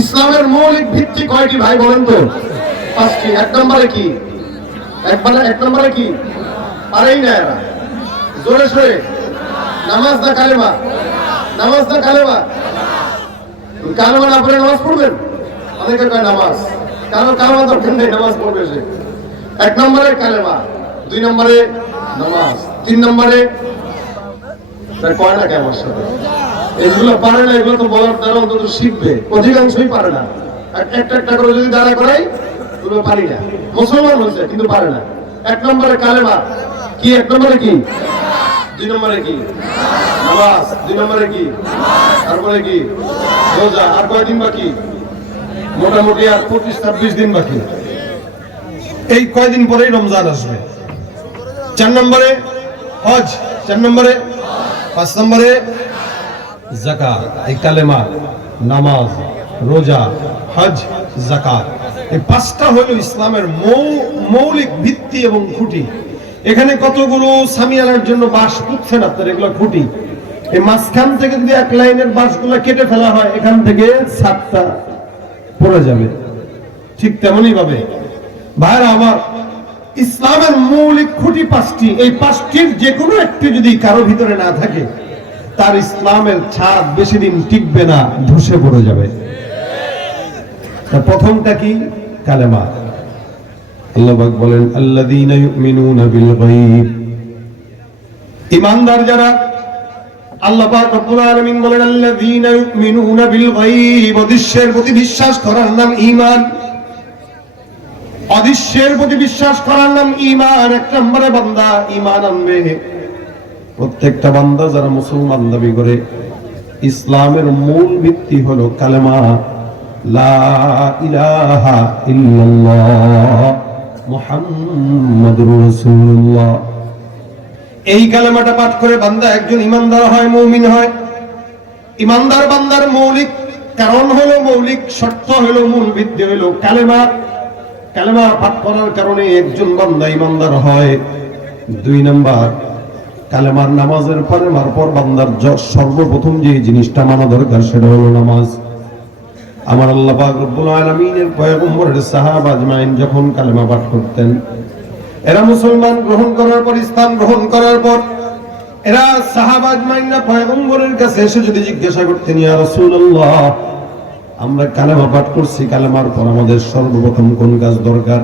ইসলামের মৌলিক ভিত্তি কয়টি ভাই বলেন তো? পাঁচটি। এক নম্বরে কি? এক নম্বরে কি? পারেই না এরা। জোরে সোরে নামাজ না কালেমা? নামাজ না কালেমা? কালেমা না পড়ে নামাজ পড়বেন? অনেকে কয় নামাজ, কারো কালেমা দরকার নেই, নামাজ পড়বে সে। এক নম্বরে কালেমা, দুই নম্বরে নামাজ, তিন নম্বরে কয় না কেমন সাথে এগুলো পারে না। এগুলো তো বলার দ্বারা অন্তত শিখবে, অধিকাংশই পারে না। একটা একটা করে যদি দাঁড়া করাই এগুলো পারি না। মুসলমান হয়েছে কিন্তু পারে না। এক নম্বরে কালেমা কি? এক নম্বরে কি? দুই নম্বরে কি? নামাজ। দুই নম্বরে কি? তারপরে কি? রোজা। আর কয়দিন বাকি? মোটামুটি আর 25-26 দিন বাকি। এই কয়দিন পরেই রমজান আসবে। 4 নম্বরে হজ, 4 নম্বরে, 5 নম্বরে যাকাত। এই কালেমা, নামাজ, রোজা, হজ, যাকাত, এই পাঁচটা হলো ইসলামের মৌলিক ভিত্তি এবং খুঁটি। এখানে কতগুলো সামিয়ানার জন্য বাঁশ পুঁতছেন আপনার, এগুলো খুঁটি। এই মাঝখান থেকে যদি এক লাইনের বাঁশগুলো কেটে ফেলা হয়, এখান থেকে ছাদটা পড়ে যাবে। ঠিক তেমনই ভাবে ভাইরা আমার, ইসলামের মৌলিক খুঁটি পাঁচটি। এই পাঁচটির যে কোনো একটি যদি কারো ভিতরে না থাকে, তার ইসলামের ছাদ বেশি দিন টিকবে না, ধসে পড়ে যাবে। প্রথমটা কি? কালেমা। আল্লাহ পাক বলেন আল্লাযীনা ইউমিনুনা বিল গায়ব, ঈমানদার যারা। আল্লাহ পাক রব্বুল আলামিন বলেন আল্লাযীনা ইউমিনুনা বিল গায়ব, অদৃশ্যের প্রতি বিশ্বাস করার নাম ঈমান। অদৃশ্যের প্রতি বিশ্বাস করার নাম ঈমান। এক নম্বরে বান্দা ঈমান আনবে। প্রত্যেকটা বান্দা যারা মুসলমান দাবি করে, ইসলামের মূল ভিত্তি হলো কালেমা, লা ইলাহা ইল্লাল্লাহ মুহাম্মাদুর রাসূলুল্লাহ। এই কালেমাটা পাঠ করে বান্দা একজন ঈমানদার হয়, মুমিন হয়। ঈমানদার বান্দার মৌলিক কারণ হলো, মৌলিক শর্ত হলো, মূল ভিত্তি হলো কালেমা। কালেমা পাঠ করার কারণে একজন বান্দা ঈমানদার হয়। 2 নাম্বার, কালেমার নামাজের পরে মারপর বান্দার সর্বপ্রথম যে জিনিসটা মানা দরকার সেটা হলো নামাজ। আমার আল্লাহ পাক রব্বুল আলামিনের পয়গম্বরের সাহাবা আজমাইন যখন কালেমা পাঠ করতেন, এরা মুসলমান গ্রহণ করার পর, ইসলাম গ্রহণ করার পর, এরা সাহাবা আজমাইনরা পয়গম্বরের কাছে এসে যদি জিজ্ঞাসা করতেন, ইয়া রাসূলুল্লাহ, আমরা কালেমা পাঠ করছি, কালেমার পর আমাদের সর্বপ্রথম কোন কাজ দরকার?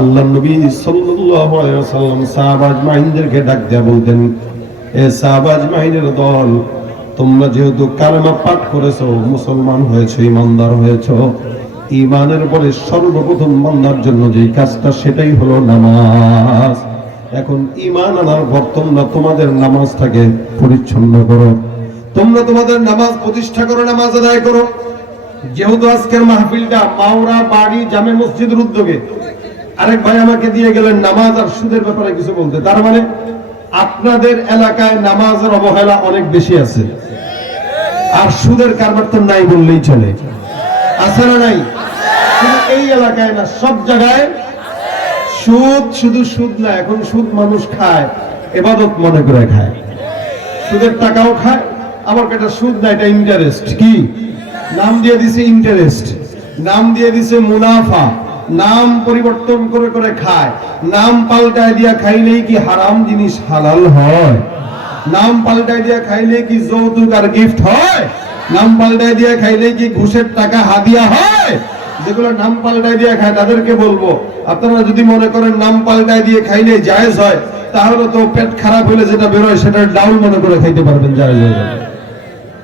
আল্লাহর নবী সাল্লাল্লাহু আলাইহি ওয়াসাল্লাম সাহাবা আজমাইনদেরকে ডাক দিয়ে বলতেন, এ সাহাবা আজমাইনের দল, তোমরা যেহেতু কালেমা পাঠ করেছো, মুসলমান হয়েছো, ঈমানদার হয়েছো, ঈমানের পরে সর্বপ্রথম বান্দার জন্য যে কাজটা সেটাই হলো নামাজ। এখন ঈমান আনার পর তোমরা তোমাদের নামাজটাকে পরিচ্ছন্ন করো, তোমরা তোমাদের নামাজ প্রতিষ্ঠা করো, নামাজ আদায় করো। যেহেতু আজকের মাহফিলটা মাওরা বাড়ি জামে মসজিদের উদ্যোগে, আরেক ভাই আমাকে দিয়ে গেলেন নামাজ আর সুদের ব্যাপারে কিছু বলতে। তার মানে আপনাদের এলাকায় নামাজের অবহেলা অনেক বেশি আছে, আর সুদের কারবার তো নাই বললেই চলে। আছে না নাই? শুধু এই এলাকায় না, সব জায়গায় সুদ। শুধু সুদ না, এখন সুদ মানুষ খায়, ইবাদত মনে করে খায়। সুদের টাকাও খায়, আবার এটা সুদ না, এটা ইন্টারেস্ট। কি নাম দিয়ে দিছে? ইন্টারেস্ট। নাম দিয়ে দিছে মুনাফা। নাম পরিবর্তন করে করে খায়। নাম পাল্টায় দিয়া খাইলেই কি হারাম জিনিস হালাল হয়? নাম পাল্টায় দিয়া খাইলে কি যৌতুক আর গিফট হয়? নাম পাল্টায় দিয়া খাইলে কি ঘুষের টাকা হাদিয়া হয়? যেগুলো নাম পাল্টায় দিয়া খায় তাদেরকে বলবো, আপনারা যদি মনে করেন নাম পাল্টায় দিয়ে খাইলে জায়েজ হয়, তাহলে তো পেট খারাপ হলে যেটা বেরোয় সেটা ডাউল মনে করে খাইতে পারবেন, জায়েজ হয়ে যাবে।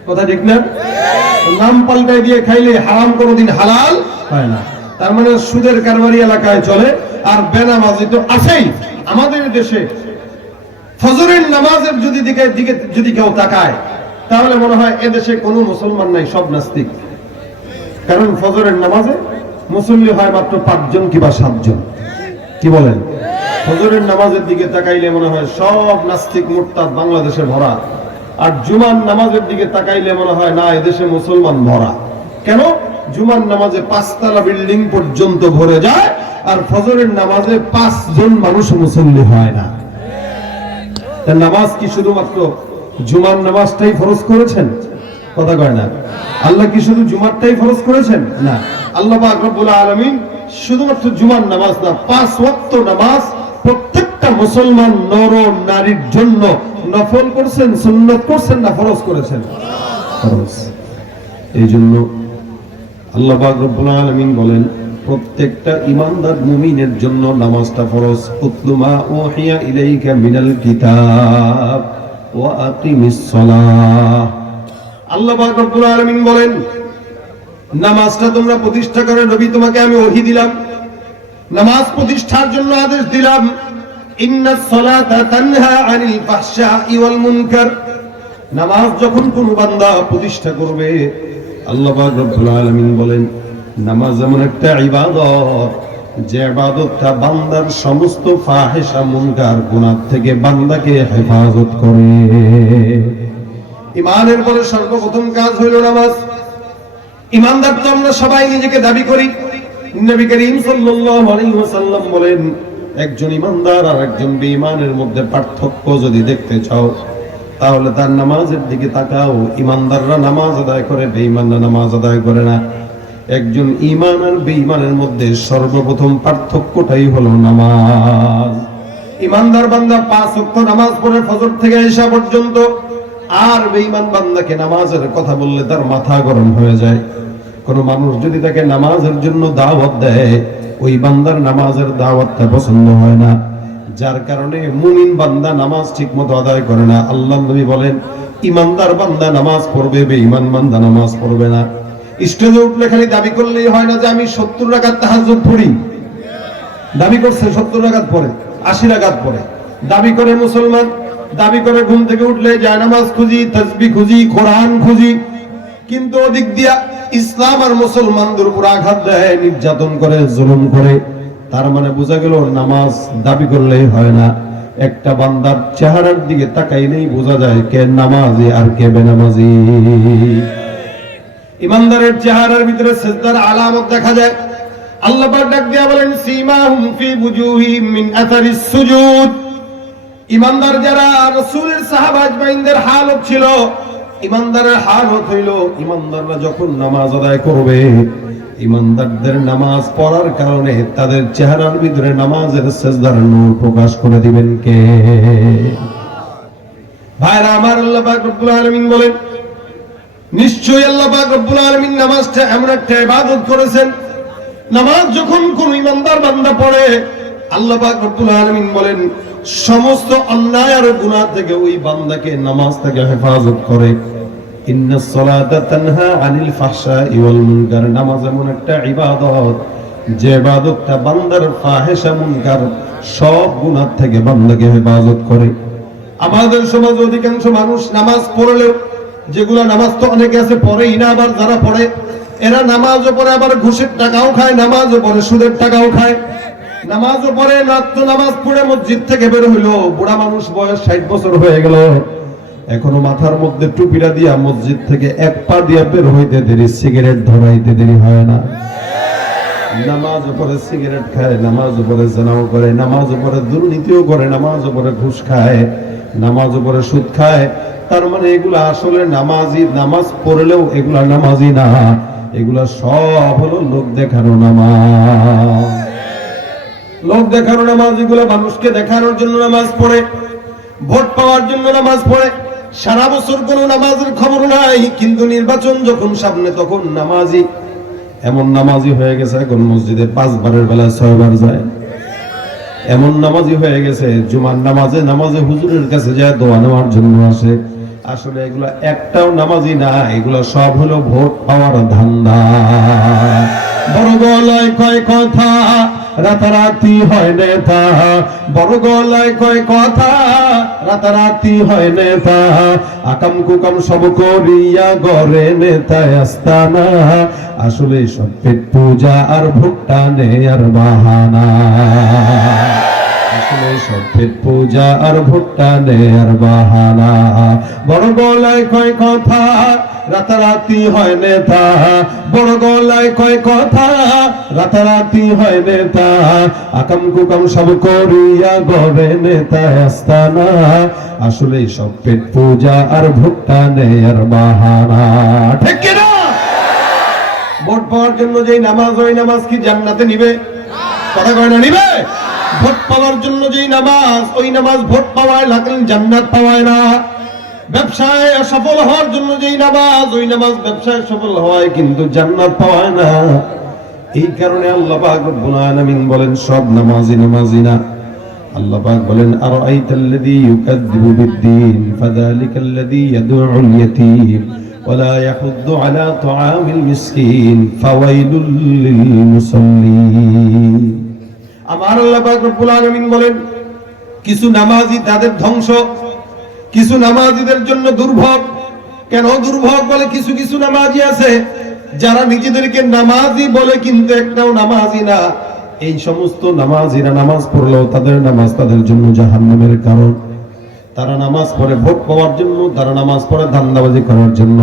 কথা ঠিক না? নাম পাল্টায় দিয়ে খাইলে হারাম কোনোদিন হালাল হয় না। তার মানে সুদের কারবারি এলাকায় চলে, আর বেনামাজি তো আছেই আমাদের দেশে। ফজরের নামাজের দিকে যদি কেউ তাকায়, তাহলে মনে হয় এদেশে কোনো মুসলমান নাই, সব নাস্তিক। কারণ ফজরের নামাজে মুসল্লি হয় মাত্র 5 জন কিংবা 7 জন। কি বলেন? ফজরের নামাজের দিকে তাকাইলে মনে হয় সব নাস্তিক মুরতাদ বাংলাদেশে ভরা। আর জুমার নামাজের দিকে তাকাইলে মনে হয় না, এদেশে মুসলমান ভরা। কেন? জুমার নামাজে 5 তলা বিল্ডিং পর্যন্ত ভরে যায়, আর ফজরের নামাজে 5 জন মানুষ মুসল্লি হয় না। নামাজ কি শুধুমাত্র জুমার নামাজটাই ফরজ করেছেন? কথা কয় না। আল্লাহ কি শুধু জুমারটাই ফরজ করেছেন? না, আল্লাহ পাক রব্বুল আলামিন শুধুমাত্র জুমার নামাজ না, 5 ওয়াক্ত নামাজ প্রত্যেকটা মুসলমান নর নারীর জন্য নফল করছেন, সুন্নাত করছেন না ফরজ করেছেন? ফরজ। এই জন্য আল্লাহ পাক রব্বুল আলামিন বলেন প্রত্যেকটা ঈমানদার মুমিনের জন্য নামাজটা ফরজ। উতলু মা উহিয়া ইলাইকা মিনাল কিতাব ওয়া আকিমিস সালাহ। আল্লাহ পাক রব্বুল আলামিন বলেন নামাজটা তোমরা প্রতিষ্ঠা করে, নবী তোমাকে আমি ওহী দিলাম, নামাজ প্রতিষ্ঠার জন্য আদেশ দিলাম। ইন্নাস সালাতা তানহা আনিল ফাহশাই ওয়াল মুনকার। নামাজ যখন কোন বান্দা প্রতিষ্ঠা করবে, আল্লাহ পাক রব্বুল আলামিন বলেন নামাজ এমন একটা ইবাদত যে ইবাদতটা বান্দার সমস্ত ফাহিশা মুনকার গুনাহ থেকে বান্দাকে হেফাজত করে। ঈমানের পরে সর্বপ্রথম কাজ হইল নামাজ। ঈমানদার তো আমরা সবাই নিজেকে দাবি করি। নবী করিম সাল্লাল্লাহু আলাইহি ওয়াসাল্লাম বলেন একজন ঈমানদার আর একজন বেঈমানের মধ্যে পার্থক্য যদি দেখতে চাও তাহলে তার নামাজের দিকে তাকাও। ঈমানদাররা নামাজ আদায় করে, বেঈমানরা নামাজ আদায় করে না। একজন ঈমান আর বেঈমানের মধ্যে সর্বপ্রথম পার্থক্যটাই হলো নামাজ। ঈমানদার বান্দা 5 ওয়াক্ত নামাজ পড়ে ফজর থেকে ইশা পর্যন্ত, আর বেঈমান বান্দাকে নামাজের কথা বললে তার মাথা গরম হয়ে যায়। কোন মানুষ যদি তাকে নামাজের জন্য দাওয়াত দেয়, ওই বান্দার নামাজের দাওয়াতটা পছন্দ হয় না, যার কারণে মুমিন বান্দা নামাজ ঠিকমতো আদায় করে না। আল্লাহর নবী বলেন ঈমানদার বান্দা নামাজ পড়বে, বেঈমান বান্দা নামাজ পড়বে না। স্টেজে উঠলে খালি দাবি করলেই হয় না যে আমি 70 রাকাত তাহাজ্জুদ পড়ি। দাবি করছে 70 রাকাত পড়ে, 80 রাকাত পড়ে, দাবি করে মুসলমান, দাবি করে ঘুম থেকে উঠলে জায়নামাজ খুঁজি, তাসবিহ খুঁজি, কোরআন খুঁজি, কিন্তু ওদিক দিয়া ইসলাম আর মুসলমানদের উপর আঘাত দেয়, নির্যাতন করে, জুলুম করে। তার মানে বোঝা গেল নামাজ দাবি করলেই হয় না। একটা বান্দার চেহারার দিকে তাকাইলেই বোঝা যায় কে নামাজি আর কে বেনামাজি। ঈমানদারের চেহারার ভিতরে সিজদার আলামত দেখা যায়। আল্লাহ পাক ডাক দিয়া বলেন সীমাহুম ফি বুজুহিহিম মিন আথারিস সুজুদ। ঈমানদার যারা রাসূলের সাহাবা আজমাইনদের হালত ছিল, ঈমানদারের হালত হইল ঈমানদাররা যখন নামাজ আদায় করবে, ঈমানদারদের নামাজ পড়ার কারণে তাদের চেহারার ভিতরে নামাজের সিজদার নূর প্রকাশ করে দিবেন কে? ভাইরা আমার, আল্লাহ পাক রব্বুল আলামিন বলেন নিশ্চয়ই আল্লাহ পাক রব্বুল আলামিন নামাজটা এমন একটা ইবাদত করেছেন, নামাজ যখন কোন ঈমানদার বান্দা পড়ে, আল্লাহ পাক রব্বুল আলামিন বলেন সমস্ত অন্যায় আর গুনাহ থেকে ওই বান্দাকে নামাজ থেকে হেফাজত করে। ইন্নাস সালাতা তানহা আনিল ফাহশাই ওয়াল মুনকার। নামাজ এমন একটা ইবাদত যে ইবাদতটা বান্দার ফাহিশা মুনকার সব গুনাহ থেকে বান্দাকে হেফাজত করে। আমাদের সমাজে অধিকাংশ মানুষ নামাজ পড়লেও, যেগুলা নামাজ তো অনেকে আছে পড়েই না, আবার যারা পড়ে এরা নামাজও পড়ে আবার ঘুষের টাকাও খায়, নামাজও পড়ে সুদের টাকাও খায়, নামাজও পড়ে নাত্য নামাজ পড়ে মসজিদ থেকে বের হইলো, বুড়া মানুষ বয়স 60 বছর হয়ে গেল, এখনো মাথার মধ্যে টুপিটা দিয়া মসজিদ থেকে এক পা দিয়া বের হইতে দেরি, সিগারেট ধরাইতে দেরি হয় না। নামাজ পড়ে সিগারেট খায়, নামাজ পড়ে জেনাও করে, নামাজ পড়ে দুর্নীতিও করে, নামাজ পড়ে ঘুষ খায়, নামাজ পড়ে সুদ খায়। তার মানে এগুলা আসলে নামাজি, নামাজ পড়লেও এগুলা নামাজি না, এগুলা সব হলো লোক দেখানো নামাজ। লোক দেখানো নামাজ, এগুলা মানুষকে দেখানোর জন্য নামাজ পড়ে, ভোট পাওয়ার জন্য নামাজ পড়ে। সারা বছর কোনো নামাজের খবর নাই, কিন্তু নির্বাচন যখন সামনে তখন নামাজি। এমন নামাজি হয়ে গেছে এখন মসজিদে 5 বারের বেলা 6 বার যায়। এমন নামাজি হয়ে গেছে জুমার নামাজে হুজুরের কাছে যায় দোয়া নেওয়ার জন্য আসে। আসলে এগুলা একটাও নামাজি না, এগুলা সব হলো ভোট পাওয়ার ধান্দা। বড় গলায় কয় কথা, রাতারাতি হয় নেতা, বড় গলায় কয় কথা, রাতারাতি হয় নেতা, আকাম কুকাম সব করিয়া গড়ে নেতায় আস্তানা। আসলে সব পেট পূজা আর ভুট্টা নে আর বাহানা, আসলে সব পেট পূজা আর ভুট্টা নে আর বাহানা। বড় গলায় কয় কথা, রাতারাতি হয় নেতা, বড় গলায় কয় কথা, রাতারাতি হয় নেতা, আকাম কুকাম সব করিয়া গড়ে নেতা আস্তানা, আসলে সব পেট পূজা আর ভোটটা নেয়ার বাহানা। ঠিক কিনা? ভোট পাওয়ার জন্য যেই নামাজ, ওই নামাজ কি জান্নাতে নিবে? কথা কয় না নিবে? ভোট পাওয়ার জন্য যেই নামাজ, ওই নামাজ ভোট পাওয়ায় লাগেন, জান্নাত পাওয়ায় না। ব্যবসায় সফল হওয়ার জন্য যেই নামাজ, ওই নামাজ ব্যবসায় সফল হয় কিন্তু জান্নাত পাওয়ায় না। এই কারণে আল্লাহ পাক রব্বুল আলামিন বলেন সব নামাজি নামাজি না। আল্লাহ পাক বলেন আরাআইতাল্লাযী ইউকাযযিবু বিদ্দীন ফাযালিকাল্লাযী ইয়াদউল ইয়াতীম ওয়ালা ইয়াহুদ্দু আলা তুআমিল মিসকিন ফাওয়াইলুল লিল মুসাল্লিন। আমার আল্লাহ পাক রব্বুল আলামিন বলেন কিছু নামাজি তাদের ধ্বংস, কিছু নামাজিদের জন্য দুর্ভোগ। কেন দুর্ভোগ বলে? কিছু কিছু নামাজি আছে যারা নিজেদেরকে নামাজি বলে কিন্তু একটাও নামাজি না। এই সমস্ত নামাজিরা নামাজ পড়লেও তাদের নামাজ তাদের জন্য জাহান্নামের কারণ। তারা নামাজ পড়ে ভোট পাওয়ার জন্য, তারা নামাজ পড়ে ধান্দাবাজি করার জন্য।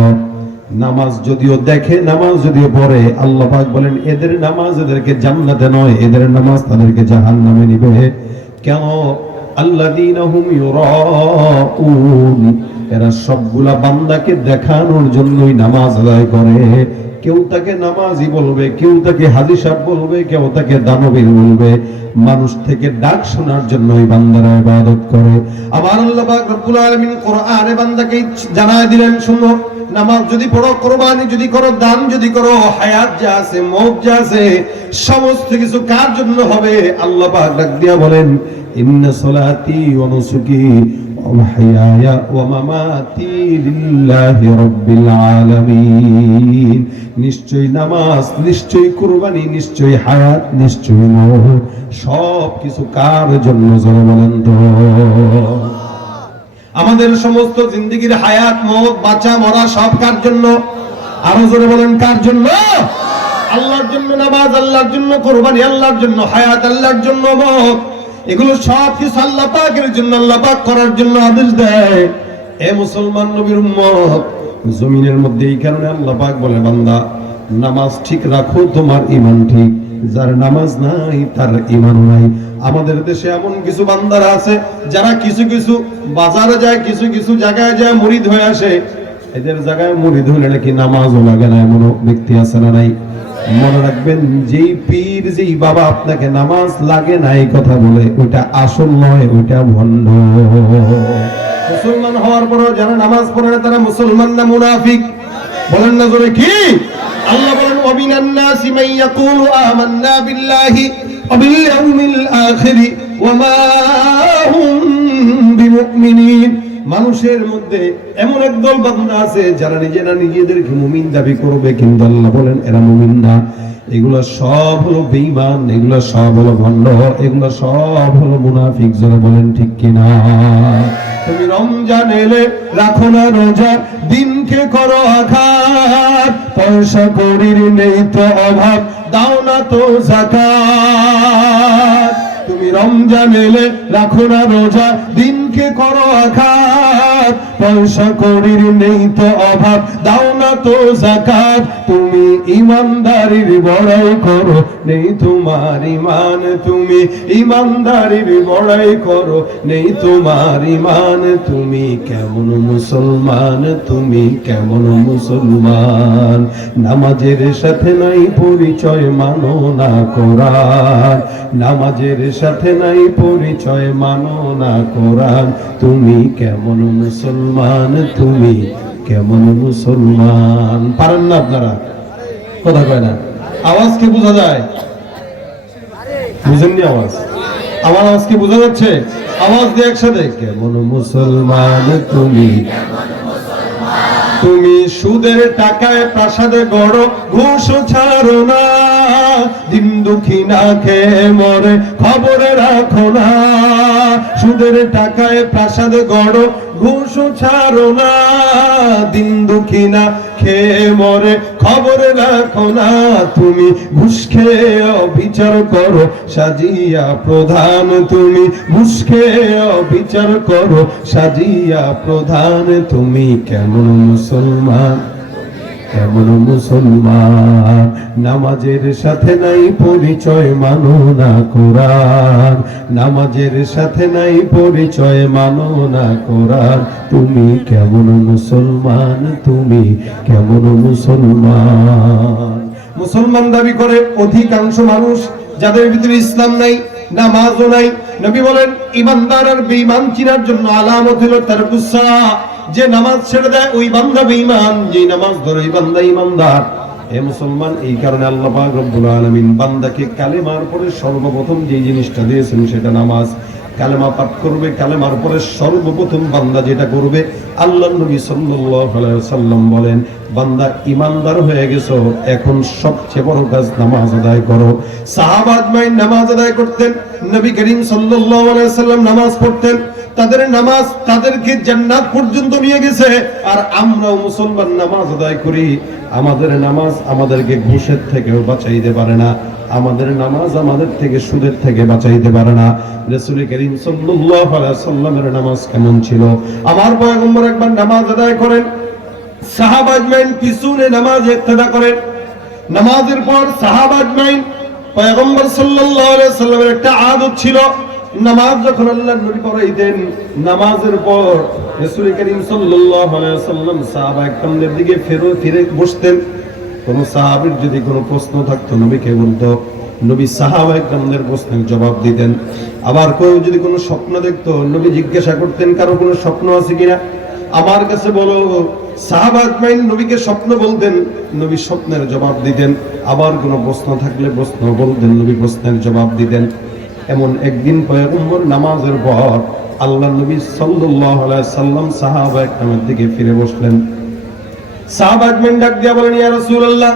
নামাজ যদিও দেখে, নামাজ যদিও পড়ে, আল্লাহ পাক বলেন এদের নামাজ এদেরকে জান্নাতে নয়, এদের নামাজ তাদেরকে জাহান্নামে নিবে। কেন? আল্লাযীনা হুম ইউরাউন, এরা সবগুলা বান্দাকে দেখানোর জন্যই নামাজ আদায় করে। কেউ তাকে নামাজি বলবে, কেউ তাকে হাজী সাহেব বলবে, কেউ তাকে দানবীর বলবে। মানুষ থেকে ডাক শোনার জন্যই বান্দারা ইবাদত করে। আমার আল্লাহ পাক রব্বুল আলামিন কোরআনে বান্দাকে জানায় দিলেন, শুনো, নামাজ যদি পড়ো, কুরবানি যদি করো, দান যদি করো, হায়াত যা আছে, মওত যা আছে, সমস্ত কিছু কার জন্য হবে? আল্লাহ পাক ডাক দিয়া বলেন ইন্না সলাতি ওয়া নুসুকি ওয়া মাহইয়ায়া ওয়া মামাতি লিল্লাহি রাব্বিল আলামিন। নিশ্চয়ই নামাজ, নিশ্চয়ই কুরবানি, নিশ্চয়ই হায়াত, নিশ্চয়ই মওত, সব কিছু কার জন্য? জোরে বলেন তো। আমাদের সমস্ত জিন্দেগির হায়াত, মওত, বাঁচা মরা সব কার জন্য? আরো জোরে বলেন কার জন্য? আল্লাহর জন্য নামাজ, আল্লাহর জন্য কুরবানি, আল্লাহর জন্য হায়াত, আল্লাহর জন্য মওত, এগুলো সব কিছু আল্লাহ পাকের জন্য, আল্লাহ পাক করার জন্য আদেশ দেয়। এ মুসলমান নবীর উম্মত, জমিনের মধ্যে এই কারণে আল্লাহ পাক বলে বান্দা নামাজ ঠিক রাখো, তোমার ঈমান ঠিক। যার নামাজ নাই তার ঈমানও নাই। আমাদের দেশে এমন কিছু বান্দারা আছে যারা কিছু কিছু বাজারে যায়, কিছু কিছু জায়গায় যায় মুরিদ হয়ে আসে। এদের জায়গায় মুরিদ হলে নাকি নামাজও লাগে না, এমন ব্যক্তি আছে না নাই? মনে রাখবেন, যেই পীর, যেই বাবা আপনাকে নামাজ লাগে না এই কথা বলে, ওইটা আসল নয়, ওইটা ভণ্ড। মুসলমান হওয়ার পরও যারা নামাজ পড়ে না তারা মুসলমান না মুনাফিক? বলেন না জোরে কি? আল্লাহ বলেন ওয়ামিনান নাসি মান ইয়াকুলু আমান্না বিল্লাহি ওয়া বিল ইয়াউমিল আখিরি ওয়া মা হুম বিমুমিনিন। মানুষের মধ্যে এমন একদল বান্দা আছে যারা নিজেরা নিজেদেরকে মুমিন দাবি করবে, কিন্তু আল্লাহ বলেন এরা মুমিন না। এগুলো সব হলো বেঈমান, এগুলো সব হলো ভণ্ড, এগুলো সব হলো মুনাফিক। যারা বলেন ঠিক কিনা? তুমি রমজান এলে রাখো না রোজা, দিনকে করো আঘাত, পয়সা কড়ির নেই তো অভাব, দাও না তো যাকাত। তুমি রমজান এলে রাখো না রোজা, দিনকে করো আঘাত, পয়সা কড়ির নেই তো অভাব, দাও না তো যাকাত। তুমি ইমানদারির বড়াই করো, নেই তোমার ঈমান, তুমি ইমানদারির বড়াই করো, নেই তোমার ঈমান। তুমি কেমন মুসলমান, তুমি কেমন মুসলমান? নামাজের সাথে নাই পরিচয়, মানো না কোরআন। নামাজের সাথে নাই পরিচয়, মানো না কোরআন। তুমি কেমন মুসলমান, তুমি কেমন মুসলমান? পারেন না আপনারা? কথা কয় না? আওয়াজ কি বোঝা যায়? বুঝেননি আওয়াজ? আমার আওয়াজ কি বোঝা যাচ্ছে? আওয়াজ দিয়ে একসাথে, কেমন মুসলমান তুমি? তুমি সুদের টাকায় প্রাসাদে গড়ো, ঘুষ ছাড়ো না, দিন দুঃখী না খেয়ে মরে খবরে রাখো না। সুদের টাকায় প্রাসাদে গড়ো, ঘুষ ছাড়ো না, দিন দুঃখী না খেয়ে মরে খবরে রাখো না। তুমি ঘুষ খেয়ে বিচার করো সাজিয়া প্রধান, তুমি ঘুষ খেয়ে বিচার করো সাজিয়া প্রধান। তুমি কেমন মুসলমান? কেমন মুসলমান। নামাজের সাথে নাই পরিচয়, মানো না কোরআন। নামাজের সাথে নাই পরিচয়, মানো না কোরআন। তুমি কেমন মুসলমান, তুমি কেমন মুসলমান। মুসলমান দাবি করে অধিকাংশ মানুষ, যাদের ভিতরে ইসলাম নাই, নামাজও নাই। নবী বলেন ইমানদার আর বেঈমান চিনার জন্য আলামত হলো তারকুস সালাহ, যে নামাজ ছেড়ে দেয় ওই বান্দা বেঈমান, যে নামাজ ধরে ওই বান্দা ইমানদার। হে মুসলমান, এই কারণে আল্লাহ পাক রব্বুল আলামিন বান্দাকে কালেমার পরে সর্বপ্রথম যে জিনিসটা দিয়েছেন সেটা নামাজ। কালেমা পাঠ করবে, কালেমার পরে সর্বপ্রথম বান্দা যেটা করবে, আল্লাহর নবী সাল্লাল্লাহু আলাইহি ওয়াসাল্লাম বলেন, বান্দা ইমানদার হয়ে গেছো, এখন সবচেয়ে বড় কাজ নামাজ আদায় করো। সাহাবা আজমাইন নামাজ আদায় করতেন, নবী করিম সাল্লাল্লাহু আলাইহি ওয়াসাল্লাম নামাজ পড়তেন। তাদের নামাজ তাদেরকে জান্নাত পর্যন্ত নিয়ে গেছে। আর আমরাও মুসলমান নামাজ আদায় করি, আমাদের নামাজ আমাদেরকে ঘুষের থেকেও বাঁচাইতে পারে না, আমাদের নামাজ আমাদের থেকে সুদের থেকে বাঁচাইতে পারে না। রাসূল করিম সাল্লাল্লাহু আলাইহি ওয়াসাল্লামের নামাজ কেমন ছিল? আমার পয়গম্বর একবার নামাজ আদায় করেন, সাহাবা আজমাইন পিছনে নামাজ ইক্তেদা করেন। নামাজের পর সাহাবা আজমাইন, পয়গম্বর সাল্লাল্লাহু আলাইহি ওয়াসাল্লামের একটা আদত ছিল, নামাজ যখন আল্লাহর নবী পড়াইতেন, নামাজের পর রাসূল করিম সাল্লাল্লাহু আলাইহি ওয়াসাল্লাম সাহাবা একরামদের দিকে ফিরে বসতেন। কোন সাহাবীর যদি কোনো প্রশ্ন থাকতো নবীকে বলতো, নবী সাহাবা একরামদের প্রশ্নের জবাব দিতেন। আবার কেউ যদি কোনো স্বপ্ন দেখতো, নবী জিজ্ঞাসা করতেন কারো কোনো স্বপ্ন আছে কিনা, আমার কাছে বলো। সাহাবা আজমাইন নবীকে স্বপ্ন বলতেন, নবী স্বপ্নের জবাব দিতেন। আবার কোনো প্রশ্ন থাকলে প্রশ্ন বলতেন, নবী প্রশ্নের জবাব দিতেন। এমন একদিন পয়গম্বর নামাজের পর আল্লাহর নবী সাল্লাল্লাহু আলাইহি সাল্লাম সাহাবা একরামের দিকে ফিরে বসলেন। সাহাবা আজমাইন ডাক দিয়া বলেন, ইয়া রাসূলুল্লাহ,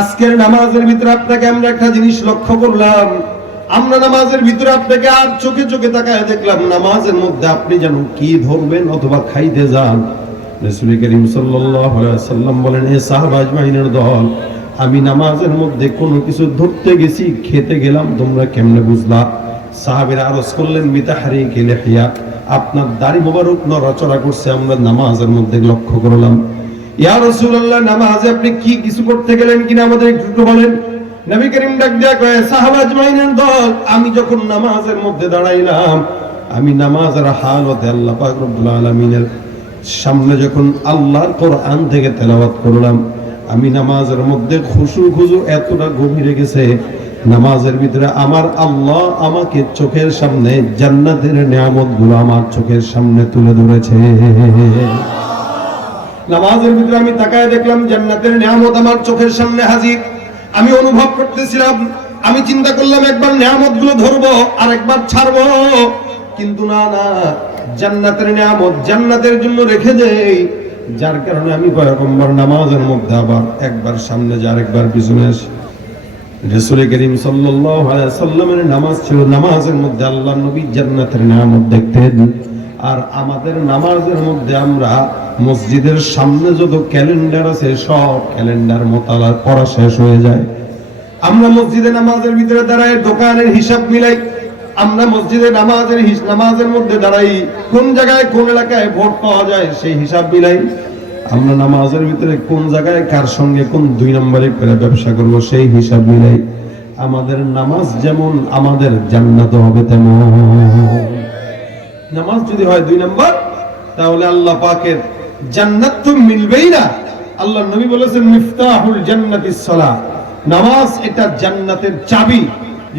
আজকের নামাজের ভিতরে আপনাকে আমরা একটা জিনিস লক্ষ্য করলাম। আমরা নামাজের ভিতরে আপনাকে আর চোখে চোখে তাকায় দেখলাম, নামাজের মধ্যে আপনি যেন কি ধরবেন অথবা খাইতে যান। রাসূল করিম সাল্লাল্লাহু আলাইহি ওয়াসাল্লাম বলেন, হে সাহাবা আজমাইনের দল, আমি নামাজের মধ্যে কোনো কিছু ধরতে গেছি, খেতে গেলাম, তোমরা কেমনে বুঝলা? সাহাবীরা আরজ করলেন, মিতাহরিকি লিহিয়া, আপনার দাড়ি মোবারক নড়াচড়া করছে, আমরা নামাজের মধ্যে লক্ষ্য করলাম। ইয়া রাসূলুল্লাহ, নামাজে আপনি কি কিছু করতে গেলেন কিনা আমাদের একটু বলেন। নবী করিম ডাক দিয়া কয়, সাহাবা আজমাইনের দল, আমি যখন নামাজের মধ্যে দাঁড়াইলাম, আমি নামাজের হালতে আল্লাহ পাক রব্বুল আলামিনের সামনে যখন আল্লাহর কোরআন থেকে তেলাওয়াত করলাম, আমি নামাজের মধ্যে খুশু এতটা গভীরে গেছে, নামাজের ভিতরে আমার আল্লাহ আমাকে চোখের সামনে জান্নাতের নিয়ামতগুলো আমার চোখের সামনে তুলে ধরেছে। নামাজের ভিতরে আমি তাকায় দেখলাম জান্নাতের নিয়ামত আমার চোখের সামনে হাজির। আমি অনুভব করতেছিলাম, আমি চিন্তা করলাম একবার নিয়ামতগুলো ধরবো আর একবার ছাড়বো, কিন্তু না, জান্নাতের নিয়ামত জান্নাতের জন্য রেখে দেই। যার কারণে আমি পয়গম্বর নামাজের মধ্যে আবার একবার সামনে যার একবার পিছনে আসি। রাসূল করিম সাল্লাল্লাহু আলাইহি সাল্লামের নামাজ ছিল, নামাজের মধ্যে আল্লাহর নবী জান্নাতের নিয়ামত দেখতেন। আর আমাদের নামাজের মধ্যে আমরা মসজিদের সামনে যত ক্যালেন্ডার আছে সব ক্যালেন্ডার মোতালা পড়া শেষ হয়ে যায়। আমরা মসজিদে নামাজের ভিতরে দাঁড়ায় দোকানের হিসাব মিলাই, আমরা মসজিদে নামাজের মধ্যে দাঁড়াই কোন জায়গায় কোন এলাকায় ভোট পাওয়া যায় সেই হিসাব মিলাই। আমরা নামাজের ভিতরে কোন জায়গায় কার সঙ্গে কোন 2 নম্বরে করে ব্যবসা করব সেই হিসাব মিলাই। আমাদের নামাজ যেমন আমাদের জান্নাত হবে তেমন। নামাজ যদি হয় 2 নম্বর, তাহলে আল্লাহ পাকের জান্নাত তো মিলবেই না। আল্লাহর নবী বলেছেন, মিফতাহুল জান্নাতিস সালাহ, নামাজ এটা জান্নাতের চাবি।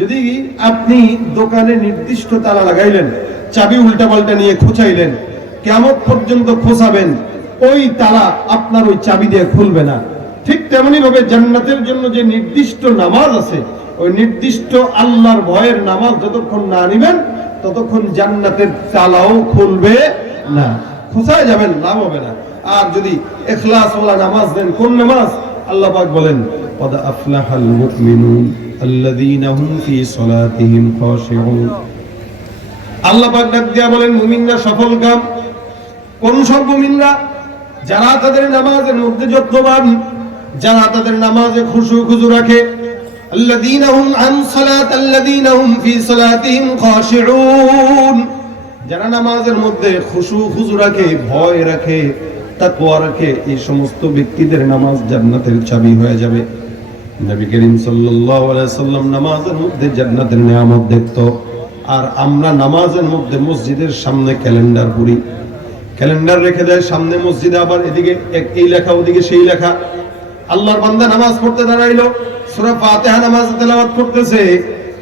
যদি আপনি দোকানে নির্দিষ্ট তালা লাগাইলেন, চাবি উল্টা পাল্টা নিয়ে খোঁচাইলেন, কিয়ামত পর্যন্ত খোঁচাবেন, ওই তালা আপনার ওই চাবি দিয়ে খুলবে না। ঠিক তেমনি ভাবে জান্নাতের জন্য যে নির্দিষ্ট নামাজ আছে, ওই নির্দিষ্ট আল্লাহর ভয়ের নামাজ যতক্ষণ না নিবেন ততক্ষণ জান্নাতের তালাও খুলবে না, খোঁচায় যাবেন, লাভ হবে না। আর যদি ইখলাস ওয়ালা নামাজ দেন, কোন নামাজ? আল্লাহ পাক বলেন, قد أفلح المؤمنون الذين هم في صلاتهم خاشعون। আল্লাহ পাক ডাক দিয়া বলেন, মুমিনরা সফলকাম। কোন সব মুমিনরা? যারা তাদের নামাজের মধ্যে যত্নবান, যারা তাদের নামাজে খুশু রাখে। الذين هم عن صلاة الذين هم في صلاتهم خاشعون, যারা নামাজের মধ্যে খুশু রাখে, ভয় রাখে, তাকওয়া রাখে এই সমস্ত ব্যক্তিদের নামাজ জান্নাতের চাবি হয়ে যাবে। নবী করিম সাল্লাল্লাহু আলাইহি সাল্লাম নামাজের মধ্যে জান্নাতের নিয়ামত দেখতো, আর আমরা নামাজের মধ্যে মসজিদের সামনে ক্যালেন্ডার পড়ি, ক্যালেন্ডার রেখে দেয় সামনে মসজিদে, আবার এদিকে এই লেখা ওদিকে সেই লেখা। আল্লাহর বান্দা নামাজ পড়তে দাঁড়াইলো, সূরা ফাতিহা নামাজ তেলাওয়াত করতেছে,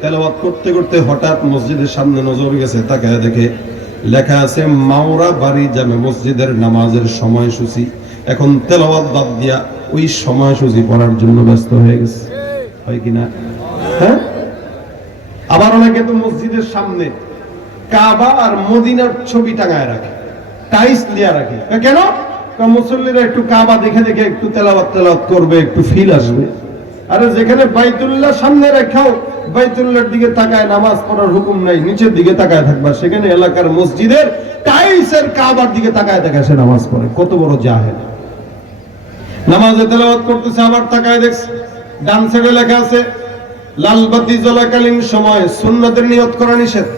তেলাওয়াত করতে করতে হঠাৎ মসজিদের সামনে নজর গেছে, তাকায় দেখে লেখা আছে মাওরা বাড়ি জামে মসজিদের নামাজের সময়সূচি। এখন তেলাওয়াত বাদ দিয়া ওই সময়সূচি পড়ার জন্য ব্যস্ত হয়ে গেছে, হয় কিনা? হ্যাঁ। আবার অনেকে তো মসজিদের সামনে কাবা আর মদিনার ছবি টাঙায় রাখে, টাইলস দেয়া রাখে। কেন? মুসল্লিরা একটু কাবা দেখে দেখে একটু তেলাওয়াত করবে, একটু ফিল আসবে। আরে যেখানে বাইতুল্লাহ সামনে রেখাও বাইতুল্লাহর দিকে তাকায় নামাজ পড়ার হুকুম নাই, নিচের দিকে তাকায় থাকবা, সেখানে এলাকার মসজিদের টাইলসের কাবার দিকে তাকায় তাকায় সে নামাজ পড়ে। কত বড় জাহেল! নামাজে তেলাওয়াত করতেছে, আবার তাকায় দেখছে ডান সাইডে লেখা আছে লাল বাতি জ্বলাকালীন সময় সুন্নাতের নিয়ত করা নিষেধ।